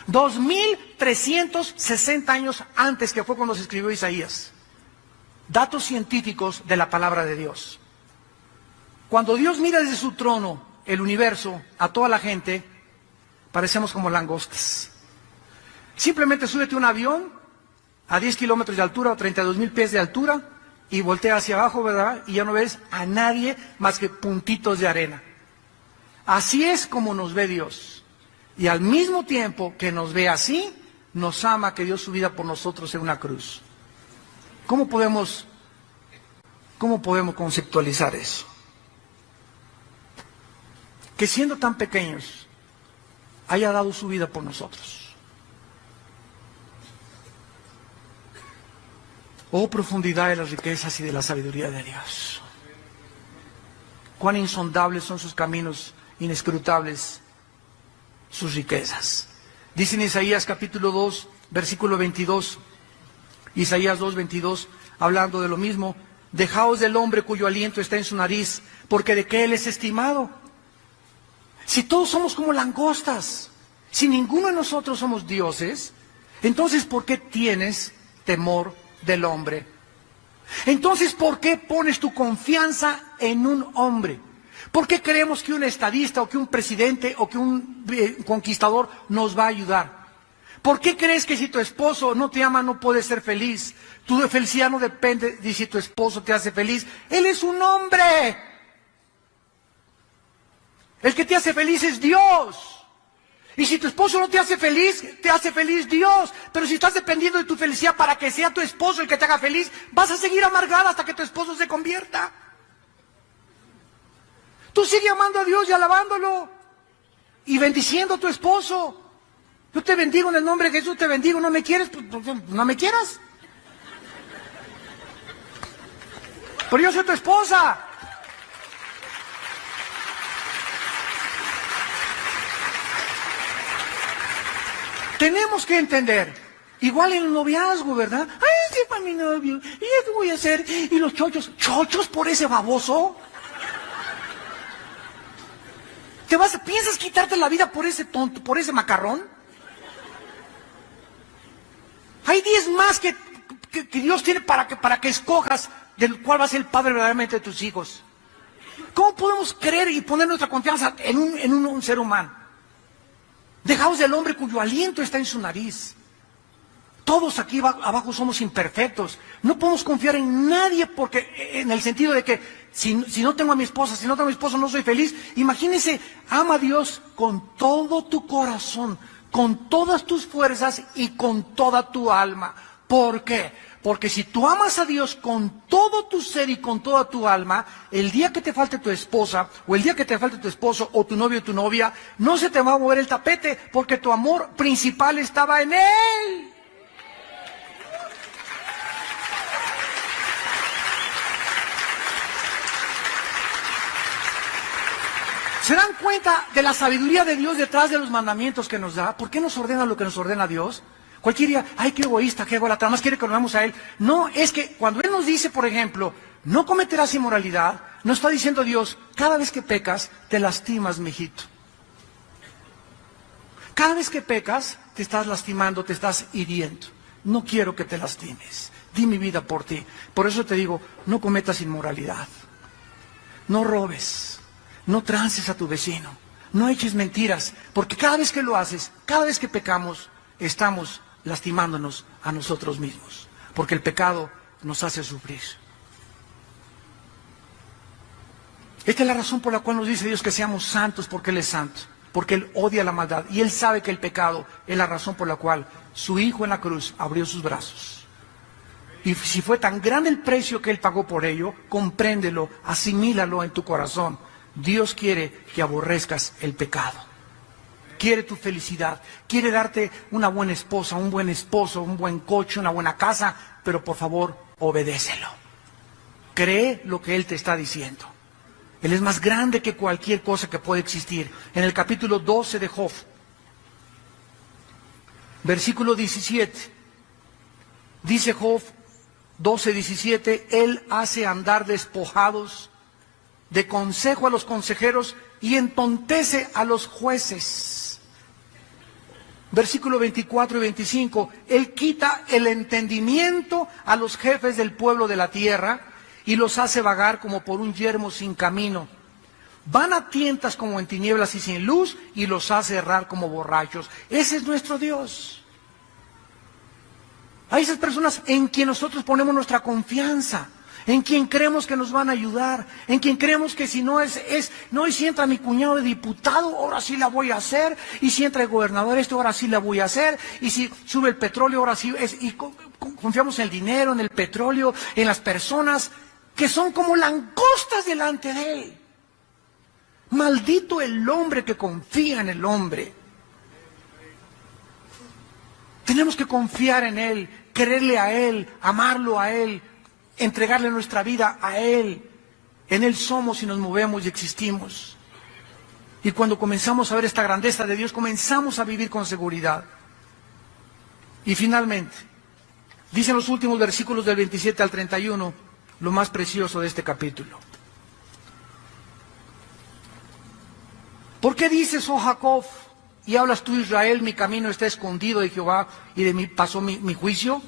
2360 años antes, que fue cuando se escribió Isaías. Datos científicos de la palabra de Dios. Cuando Dios mira desde su trono el universo, a toda la gente, parecemos como langostas. Simplemente súbete a un avión a 10 kilómetros de altura o 32,000 pies de altura y voltea hacia abajo, ¿verdad? Y ya no ves a nadie más que puntitos de arena. Así es como nos ve Dios. Y al mismo tiempo que nos ve así, nos ama, que dio su vida por nosotros en una cruz. ¿Cómo podemos conceptualizar eso? Que siendo tan pequeños, haya dado su vida por nosotros. Oh, profundidad de las riquezas y de la sabiduría de Dios. Cuán insondables son sus caminos, inescrutables sus riquezas. Dice en Isaías capítulo 2, versículo 22, Isaías 2:22, hablando de lo mismo: dejaos del hombre cuyo aliento está en su nariz, porque de qué él es estimado. Si todos somos como langostas, si ninguno de nosotros somos dioses, entonces ¿por qué tienes temor del hombre? Entonces, ¿por qué pones tu confianza en un hombre? ¿Por qué creemos que un estadista o que un presidente o que un conquistador nos va a ayudar? ¿Por qué crees que si tu esposo no te ama no puedes ser feliz? Tu felicidad no depende de si tu esposo te hace feliz. Él es un hombre. El que te hace feliz es Dios. Y si tu esposo no te hace feliz Dios. Pero si estás dependiendo de tu felicidad para que sea tu esposo el que te haga feliz, vas a seguir amargada hasta que tu esposo se convierta. Tú sigue amando a Dios y alabándolo y bendiciendo a tu esposo. Yo te bendigo en el nombre de Jesús, te bendigo. ¿No me quieres? Pues no me quieras. Pero yo soy tu esposa. Tenemos que entender, igual en el noviazgo, ¿verdad? Ay, sí, para mi novio, ¿y qué voy a hacer? ¿Y los chochos? ¿Chochos por ese baboso? ¿Piensas quitarte la vida por ese tonto, por ese macarrón? Hay 10 más que Dios tiene para que escojas del cual va a ser el padre verdaderamente de tus hijos. ¿Cómo podemos creer y poner nuestra confianza en un ser humano? Dejaos del hombre cuyo aliento está en su nariz. Todos aquí abajo somos imperfectos. No podemos confiar en nadie, porque en el sentido de que si no tengo a mi esposa, si no tengo a mi esposo no soy feliz. Imagínense, ama a Dios con todo tu corazón, con todas tus fuerzas y con toda tu alma. ¿Por qué? Porque si tú amas a Dios con todo tu ser y con toda tu alma, el día que te falte tu esposa, o el día que te falte tu esposo, o tu novio o tu novia, no se te va a mover el tapete, porque tu amor principal estaba en Él. ¿Se dan cuenta de la sabiduría de Dios detrás de los mandamientos que nos da? ¿Por qué nos ordena lo que nos ordena Dios? Cualquier día, ay, qué egoísta, qué ególatra, más quiere que nos veamos a Él. No, es que cuando Él nos dice, por ejemplo, no cometerás inmoralidad, nos está diciendo Dios, cada vez que pecas, te lastimas, mijito. Cada vez que pecas, te estás lastimando, te estás hiriendo. No quiero que te lastimes. di mi vida por ti. Por eso te digo, no cometas inmoralidad, no robes, no trances a tu vecino, no eches mentiras, porque cada vez que lo haces, cada vez que pecamos, estamos lastimándonos a nosotros mismos, porque el pecado nos hace sufrir. Esta es la razón por la cual nos dice Dios que seamos santos, porque Él es santo, porque Él odia la maldad y Él sabe que el pecado es la razón por la cual su Hijo en la cruz abrió sus brazos. Y si fue tan grande el precio que Él pagó por ello, compréndelo, asimílalo en tu corazón. Dios quiere que aborrezcas el pecado. Quiere tu felicidad, quiere darte una buena esposa, un buen esposo, un buen coche, una buena casa, pero por favor, obedécelo. Cree lo que Él te está diciendo. Él es más grande que cualquier cosa que pueda existir. En el capítulo 12 de Job, versículo 17, dice Job 12:17, Él hace andar despojados de consejo a los consejeros y entontece a los jueces. Versículo 24 y 25, Él quita el entendimiento a los jefes del pueblo de la tierra y los hace vagar como por un yermo sin camino. Van a tientas como en tinieblas y sin luz y los hace errar como borrachos. Ese es nuestro Dios. Hay esas personas en quien nosotros ponemos nuestra confianza, en quien creemos que nos van a ayudar, en quien creemos que si no y si entra mi cuñado de diputado, ahora sí la voy a hacer, y si entra el gobernador ahora sí la voy a hacer, y si sube el petróleo, ahora sí, y confiamos en el dinero, en el petróleo, en las personas que son como langostas delante de Él. Maldito el hombre que confía en el hombre. Tenemos que confiar en Él, quererle a Él, amarlo a Él, entregarle nuestra vida a Él. En Él somos y nos movemos y existimos. Y cuando comenzamos a ver esta grandeza de Dios, comenzamos a vivir con seguridad. Y finalmente, dicen los últimos versículos del 27 al 31, lo más precioso de este capítulo. ¿Por qué dices, oh Jacob, y hablas tú, Israel, mi camino está escondido de Jehová y de mí pasó mi juicio?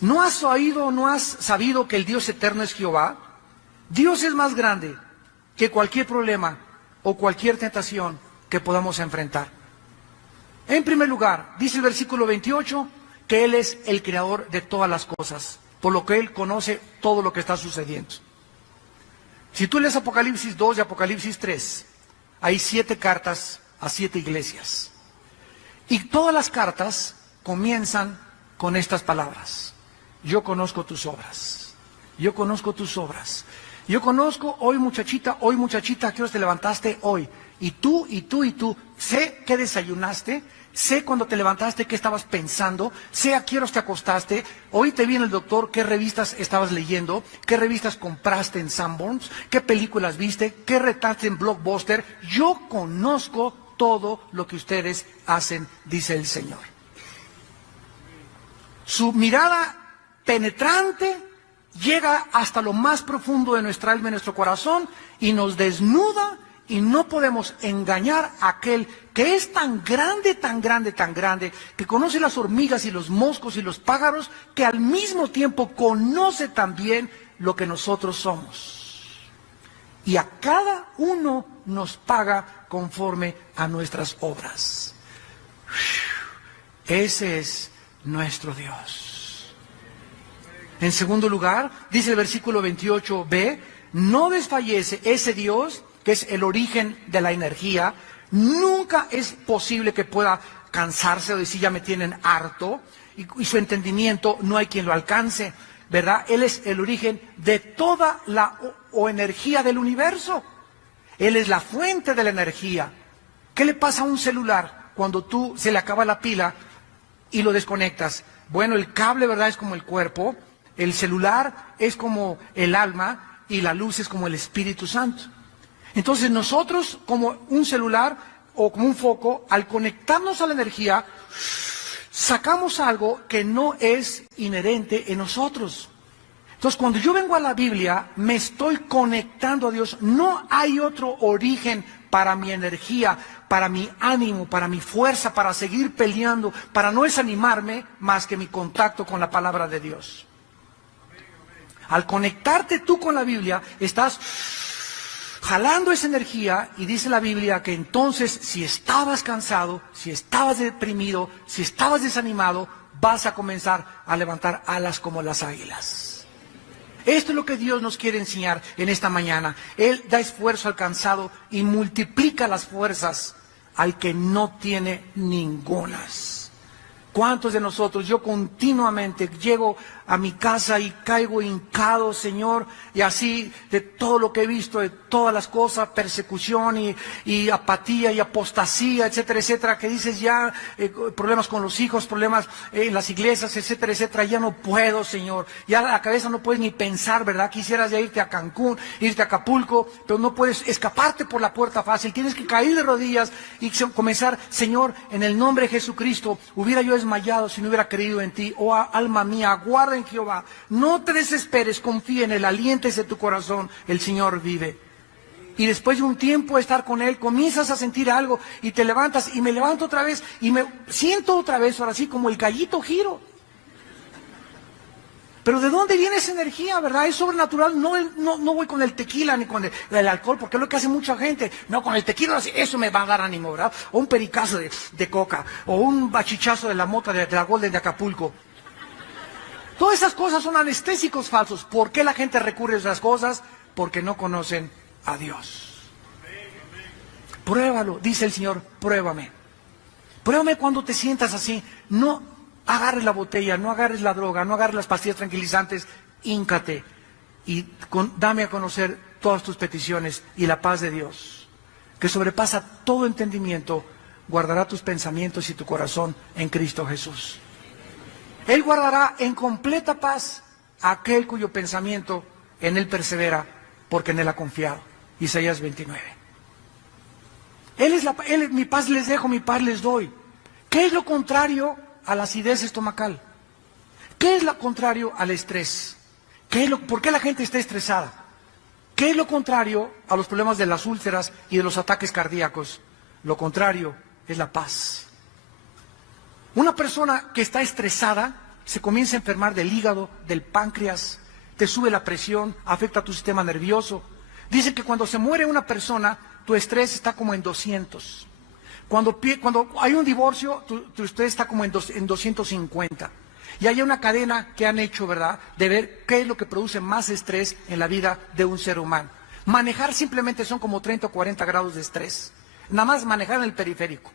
¿No has oído, no has sabido que el Dios eterno es Jehová? Dios es más grande que cualquier problema o cualquier tentación que podamos enfrentar. En primer lugar, dice el versículo 28, que Él es el creador de todas las cosas, por lo que Él conoce todo lo que está sucediendo. Si tú lees Apocalipsis 2 y Apocalipsis 3, hay 7 cartas a 7 iglesias. Y todas las cartas comienzan con estas palabras. Yo conozco tus obras. Yo conozco tus obras. Yo conozco hoy muchachita, ¿a qué hora te levantaste hoy? Y tú, y tú, y tú. Sé que desayunaste. Sé cuando te levantaste qué estabas pensando, sé a qué horas te acostaste, hoy te viene el doctor, qué revistas estabas leyendo, qué revistas compraste en Sanborns, qué películas viste, qué retaste en Blockbuster. Yo conozco todo lo que ustedes hacen, dice el Señor. Su mirada penetrante llega hasta lo más profundo de nuestra alma y nuestro corazón y nos desnuda. Y no podemos engañar a aquel que es tan grande, tan grande, tan grande, que conoce las hormigas y los moscos y los pájaros, que al mismo tiempo conoce también lo que nosotros somos. Y a cada uno nos paga conforme a nuestras obras. Ese es nuestro Dios. En segundo lugar, dice el versículo 28b, no desfallece ese Dios que es el origen de la energía. Nunca es posible que pueda cansarse o decir ya me tienen harto, y su entendimiento no hay quien lo alcance, ¿verdad? Él es el origen de toda la energía del universo. Él es la fuente de la energía. ¿Qué le pasa a un celular cuando tú se le acaba la pila y lo desconectas? Bueno, el cable, ¿verdad?, es como el cuerpo, el celular es como el alma y la luz es como el Espíritu Santo. Entonces nosotros, como un celular o como un foco, al conectarnos a la energía, sacamos algo que no es inherente en nosotros. Entonces cuando yo vengo a la Biblia, me estoy conectando a Dios. No hay otro origen para mi energía, para mi ánimo, para mi fuerza, para seguir peleando, para no desanimarme más que mi contacto con la palabra de Dios. Al conectarte tú con la Biblia, estás jalando esa energía, y dice la Biblia que entonces si estabas cansado, si estabas deprimido, si estabas desanimado, vas a comenzar a levantar alas como las águilas. Esto es lo que Dios nos quiere enseñar en esta mañana. Él da esfuerzo al cansado y multiplica las fuerzas al que no tiene ningunas. ¿Cuántos de nosotros, yo continuamente llego a mi casa y caigo hincado, Señor, y así de todo lo que he visto, de todas las cosas, persecución y apatía y apostasía, etcétera, etcétera, que dices ya, problemas con los hijos, problemas en las iglesias, etcétera, etcétera, ya no puedo, Señor, ya la cabeza no puedes ni pensar, ¿verdad? Quisieras ya irte a Cancún, irte a Acapulco, pero no puedes escaparte por la puerta fácil, tienes que caer de rodillas y comenzar, Señor, en el nombre de Jesucristo, hubiera yo desmayado si no hubiera creído en ti. Oh alma mía, aguarda en Jehová, no te desesperes, confía en él, aliéntese de tu corazón, el Señor vive. Y después de un tiempo de estar con él, comienzas a sentir algo y te levantas, y me levanto otra vez y me siento otra vez, ahora sí, como el gallito giro. Pero ¿de dónde viene esa energía, verdad? Es sobrenatural. No voy con el tequila ni con el alcohol, porque es lo que hace mucha gente. No, con el tequila, eso me va a dar ánimo, ¿verdad? O un pericazo de coca, o un bachichazo de la mota de la Golden de Acapulco. Todas esas cosas son anestésicos falsos. ¿Por qué la gente recurre a esas cosas? Porque no conocen a Dios. Pruébalo, dice el Señor, pruébame. Pruébame cuando te sientas así. No agarres la botella, no agarres la droga, no agarres las pastillas tranquilizantes. Híncate y dame a conocer todas tus peticiones, y la paz de Dios, que sobrepasa todo entendimiento, guardará tus pensamientos y tu corazón en Cristo Jesús. Él guardará en completa paz a aquel cuyo pensamiento en él persevera, porque en él ha confiado. Isaías 29. Mi paz les dejo, mi paz les doy. ¿Qué es lo contrario a la acidez estomacal? ¿Qué es lo contrario al estrés? ¿Por qué la gente está estresada? ¿Qué es lo contrario a los problemas de las úlceras y de los ataques cardíacos? Lo contrario es la paz. Una persona que está estresada se comienza a enfermar del hígado, del páncreas, te sube la presión, afecta a tu sistema nervioso. Dicen que cuando se muere una persona, tu estrés está como en 200. Cuando hay un divorcio, tu estrés está como en 250. Y hay una cadena que han hecho, ¿verdad?, de ver qué es lo que produce más estrés en la vida de un ser humano. Manejar simplemente son como 30 o 40 grados de estrés. Nada más manejar en el periférico.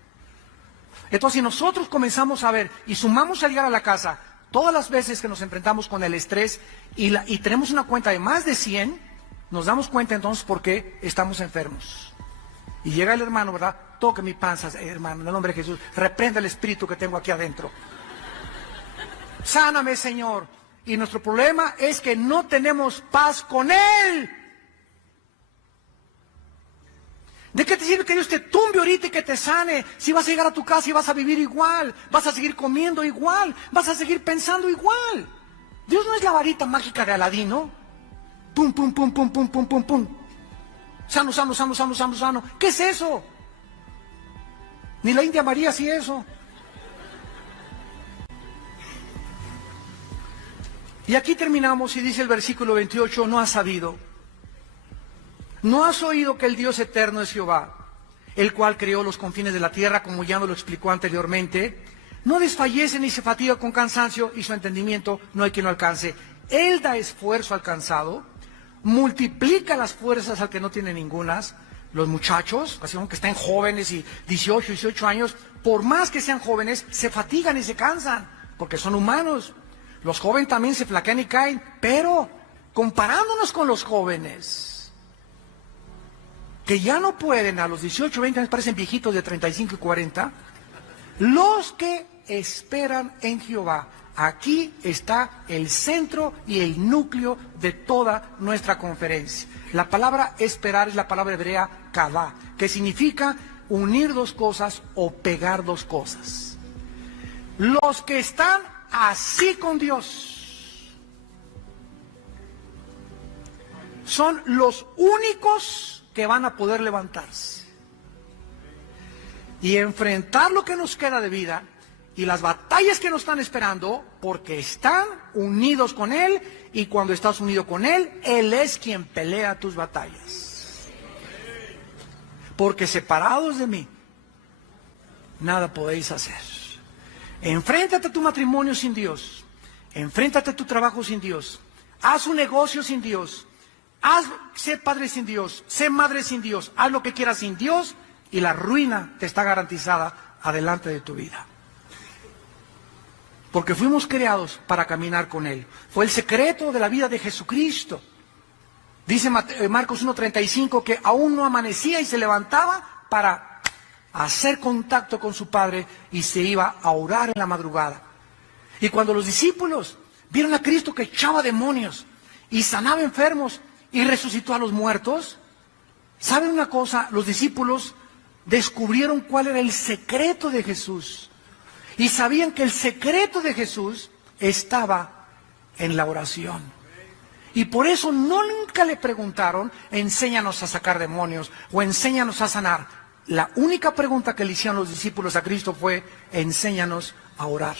Entonces, si nosotros comenzamos a ver y sumamos al llegar a la casa todas las veces que nos enfrentamos con el estrés y tenemos una cuenta de más de 100, nos damos cuenta entonces por qué estamos enfermos. Y llega el hermano, ¿verdad? Toque mi panza, hermano, en el nombre de Jesús. Reprenda el espíritu que tengo aquí adentro. Sáname, Señor. Y nuestro problema es que no tenemos paz con Él. ¿De qué te sirve que Dios te tumbe ahorita y que te sane? Si vas a llegar a tu casa y vas a vivir igual, vas a seguir comiendo igual, vas a seguir pensando igual. Dios no es la varita mágica de Aladín, ¿no? Pum, pum, pum, pum, pum, pum, pum, pum. Sano, sano, sano, sano, sano, sano. ¿Qué es eso? Ni la India María hacía eso. Y aquí terminamos y dice el versículo 28, no has sabido. ¿No has oído que el Dios eterno es Jehová, el cual creó los confines de la tierra, como ya nos lo explicó anteriormente? No desfallece ni se fatiga con cansancio, y su entendimiento no hay quien lo alcance. Él da esfuerzo al cansado, multiplica las fuerzas al que no tiene ningunas. Los muchachos, así como que están jóvenes y 18 años, por más que sean jóvenes, se fatigan y se cansan, porque son humanos. Los jóvenes también se flaquean y caen, pero comparándonos con los jóvenes, que ya no pueden, a los 18, 20 años parecen viejitos de 35 y 40, los que esperan en Jehová. Aquí está el centro y el núcleo de toda nuestra conferencia. La palabra esperar es la palabra hebrea kavá, que significa unir dos cosas o pegar dos cosas. Los que están así con Dios son los únicos que van a poder levantarse y enfrentar lo que nos queda de vida y las batallas que nos están esperando, porque están unidos con Él, y cuando estás unido con Él, Él es quien pelea tus batallas. Porque separados de mí, nada podéis hacer. Enfréntate a tu matrimonio sin Dios, enfréntate a tu trabajo sin Dios, haz un negocio sin Dios, sé padre sin Dios, sé madre sin Dios, haz lo que quieras sin Dios, y la ruina te está garantizada adelante de tu vida. Porque fuimos creados para caminar con Él. Fue el secreto de la vida de Jesucristo. Dice Marcos 1:35 que aún no amanecía y se levantaba para hacer contacto con su Padre y se iba a orar en la madrugada. Y cuando los discípulos vieron a Cristo que echaba demonios y sanaba enfermos y resucitó a los muertos, ¿saben una cosa? Los discípulos descubrieron cuál era el secreto de Jesús. Y sabían que el secreto de Jesús estaba en la oración. Y por eso nunca le preguntaron, enséñanos a sacar demonios o enséñanos a sanar. La única pregunta que le hicieron los discípulos a Cristo fue, enséñanos a orar.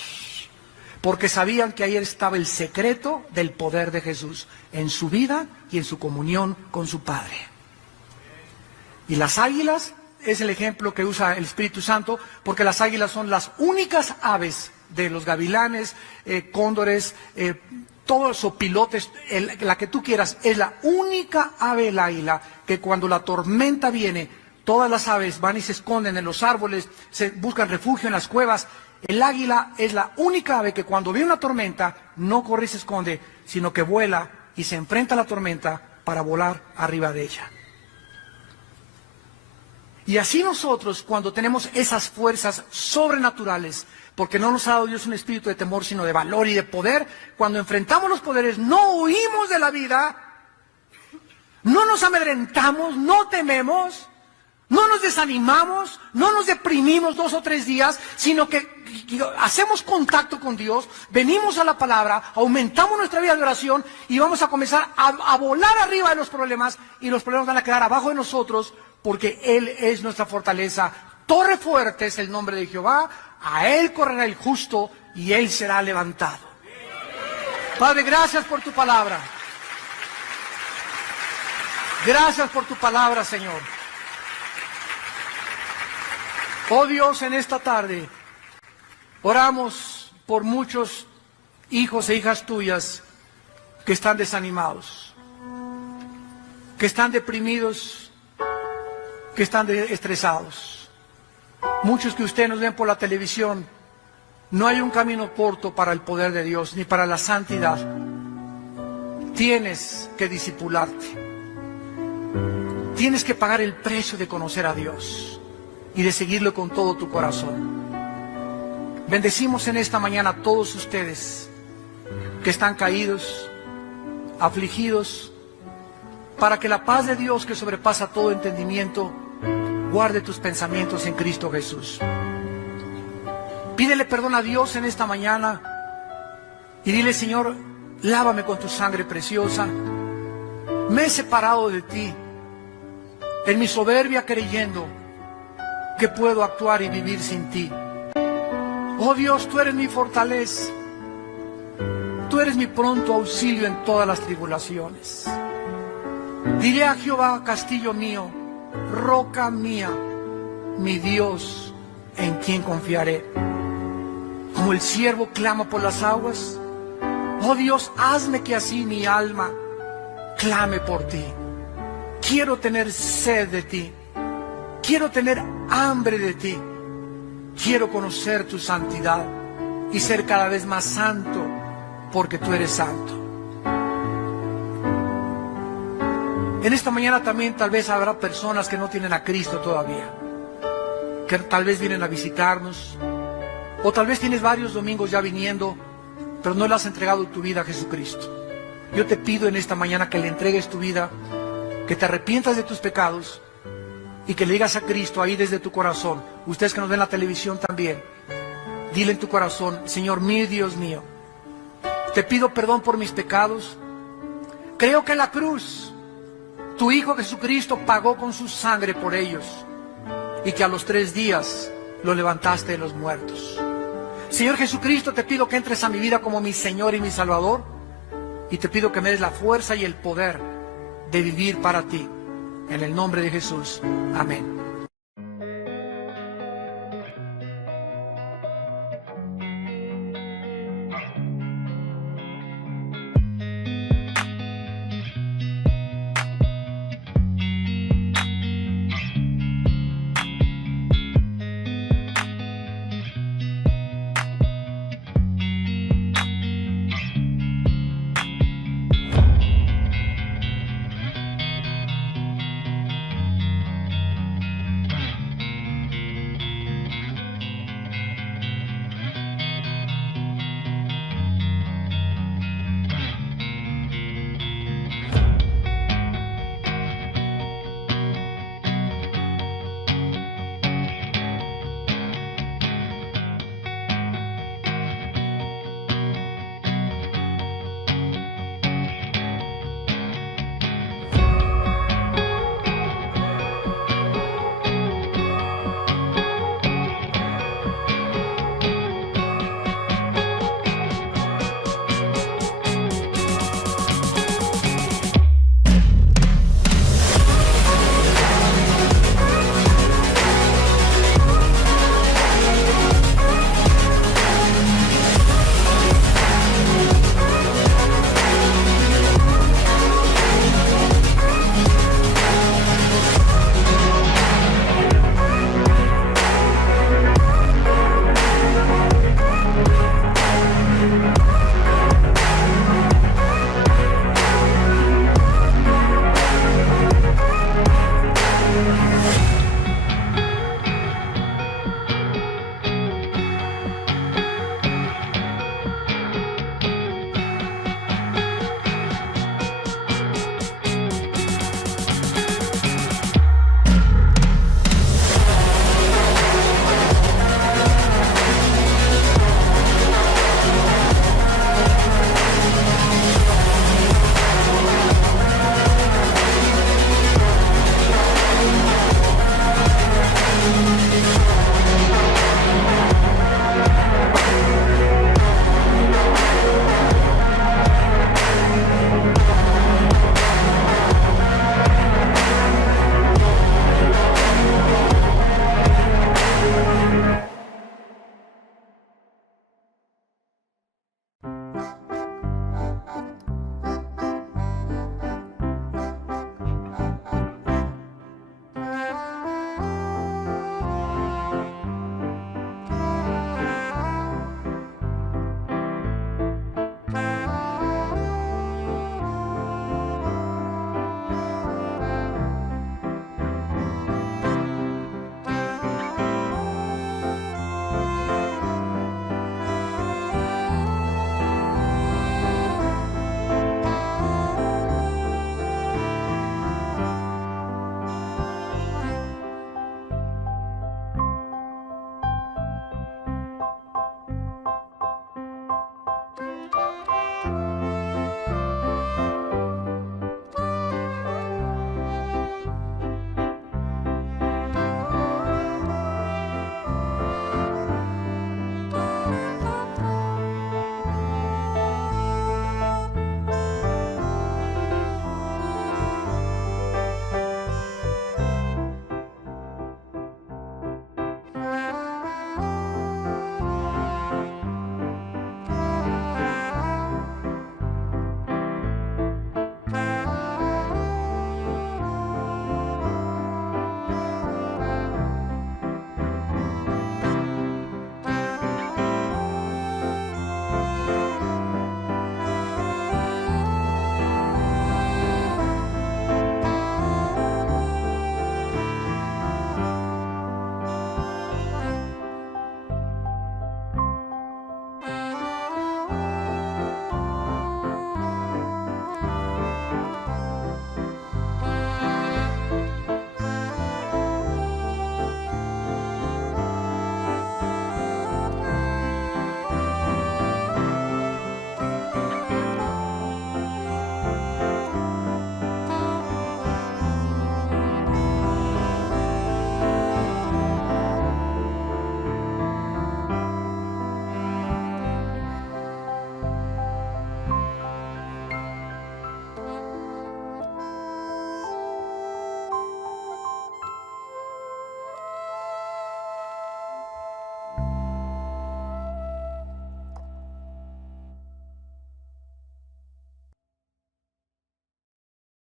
Porque sabían que ahí estaba el secreto del poder de Jesús, en su vida y en su comunión con su Padre. Y las águilas es el ejemplo que usa el Espíritu Santo, porque las águilas son las únicas aves de los gavilanes, cóndores, todos o pilotes, la que tú quieras, es la única ave el águila que cuando la tormenta viene, todas las aves van y se esconden en los árboles, se buscan refugio en las cuevas. El águila es la única ave que cuando viene una tormenta no corre y se esconde, sino que vuela y se enfrenta a la tormenta para volar arriba de ella. Y así nosotros, cuando tenemos esas fuerzas sobrenaturales, porque no nos ha dado Dios un espíritu de temor, sino de valor y de poder, cuando enfrentamos los poderes, no huimos de la vida, no nos amedrentamos, no tememos, no nos desanimamos, no nos deprimimos 2 o 3 días, sino que hacemos contacto con Dios, venimos a la palabra, aumentamos nuestra vida de oración y vamos a comenzar a volar arriba de los problemas, y los problemas van a quedar abajo de nosotros, porque Él es nuestra fortaleza. Torre fuerte es el nombre de Jehová, a Él correrá el justo y Él será levantado. Padre, gracias por tu palabra. Gracias por tu palabra, Señor. Oh Dios, en esta tarde oramos por muchos hijos e hijas tuyas que están desanimados, que están deprimidos, que están estresados. Muchos que ustedes nos ven por la televisión, no hay un camino corto para el poder de Dios, ni para la santidad. Tienes que discipularte. Tienes que pagar el precio de conocer a Dios y de seguirlo con todo tu corazón. Bendecimos en esta mañana a todos ustedes que están caídos, afligidos, para que la paz de Dios, que sobrepasa todo entendimiento, guarde tus pensamientos en Cristo Jesús. Pídele perdón a Dios en esta mañana y dile: Señor, lávame con tu sangre preciosa. Me he separado de ti en mi soberbia, creyendo que puedo actuar y vivir sin ti. Oh Dios, tú eres mi fortaleza. Tú eres mi pronto auxilio en todas las tribulaciones. Diré a Jehová, castillo mío, roca mía, mi Dios, en quien confiaré. Como el siervo clama por las aguas, oh Dios, hazme que así mi alma clame por ti. Quiero tener sed de ti, quiero tener hambre de ti, quiero conocer tu santidad y ser cada vez más santo, porque tú eres santo. En esta mañana también tal vez habrá personas que no tienen a Cristo todavía, que tal vez vienen a visitarnos, o tal vez tienes varios domingos ya viniendo, pero no le has entregado tu vida a Jesucristo. Yo te pido en esta mañana que le entregues tu vida, que te arrepientas de tus pecados y que le digas a Cristo ahí desde tu corazón. Ustedes que nos ven en la televisión también, dile en tu corazón: Señor mío y Dios mío, te pido perdón por mis pecados. Creo que en la cruz tu Hijo Jesucristo pagó con su sangre por ellos y que a los 3 días lo levantaste de los muertos. Señor Jesucristo, te pido que entres a mi vida como mi Señor y mi Salvador, y te pido que me des la fuerza y el poder de vivir para ti. En el nombre de Jesús. Amén.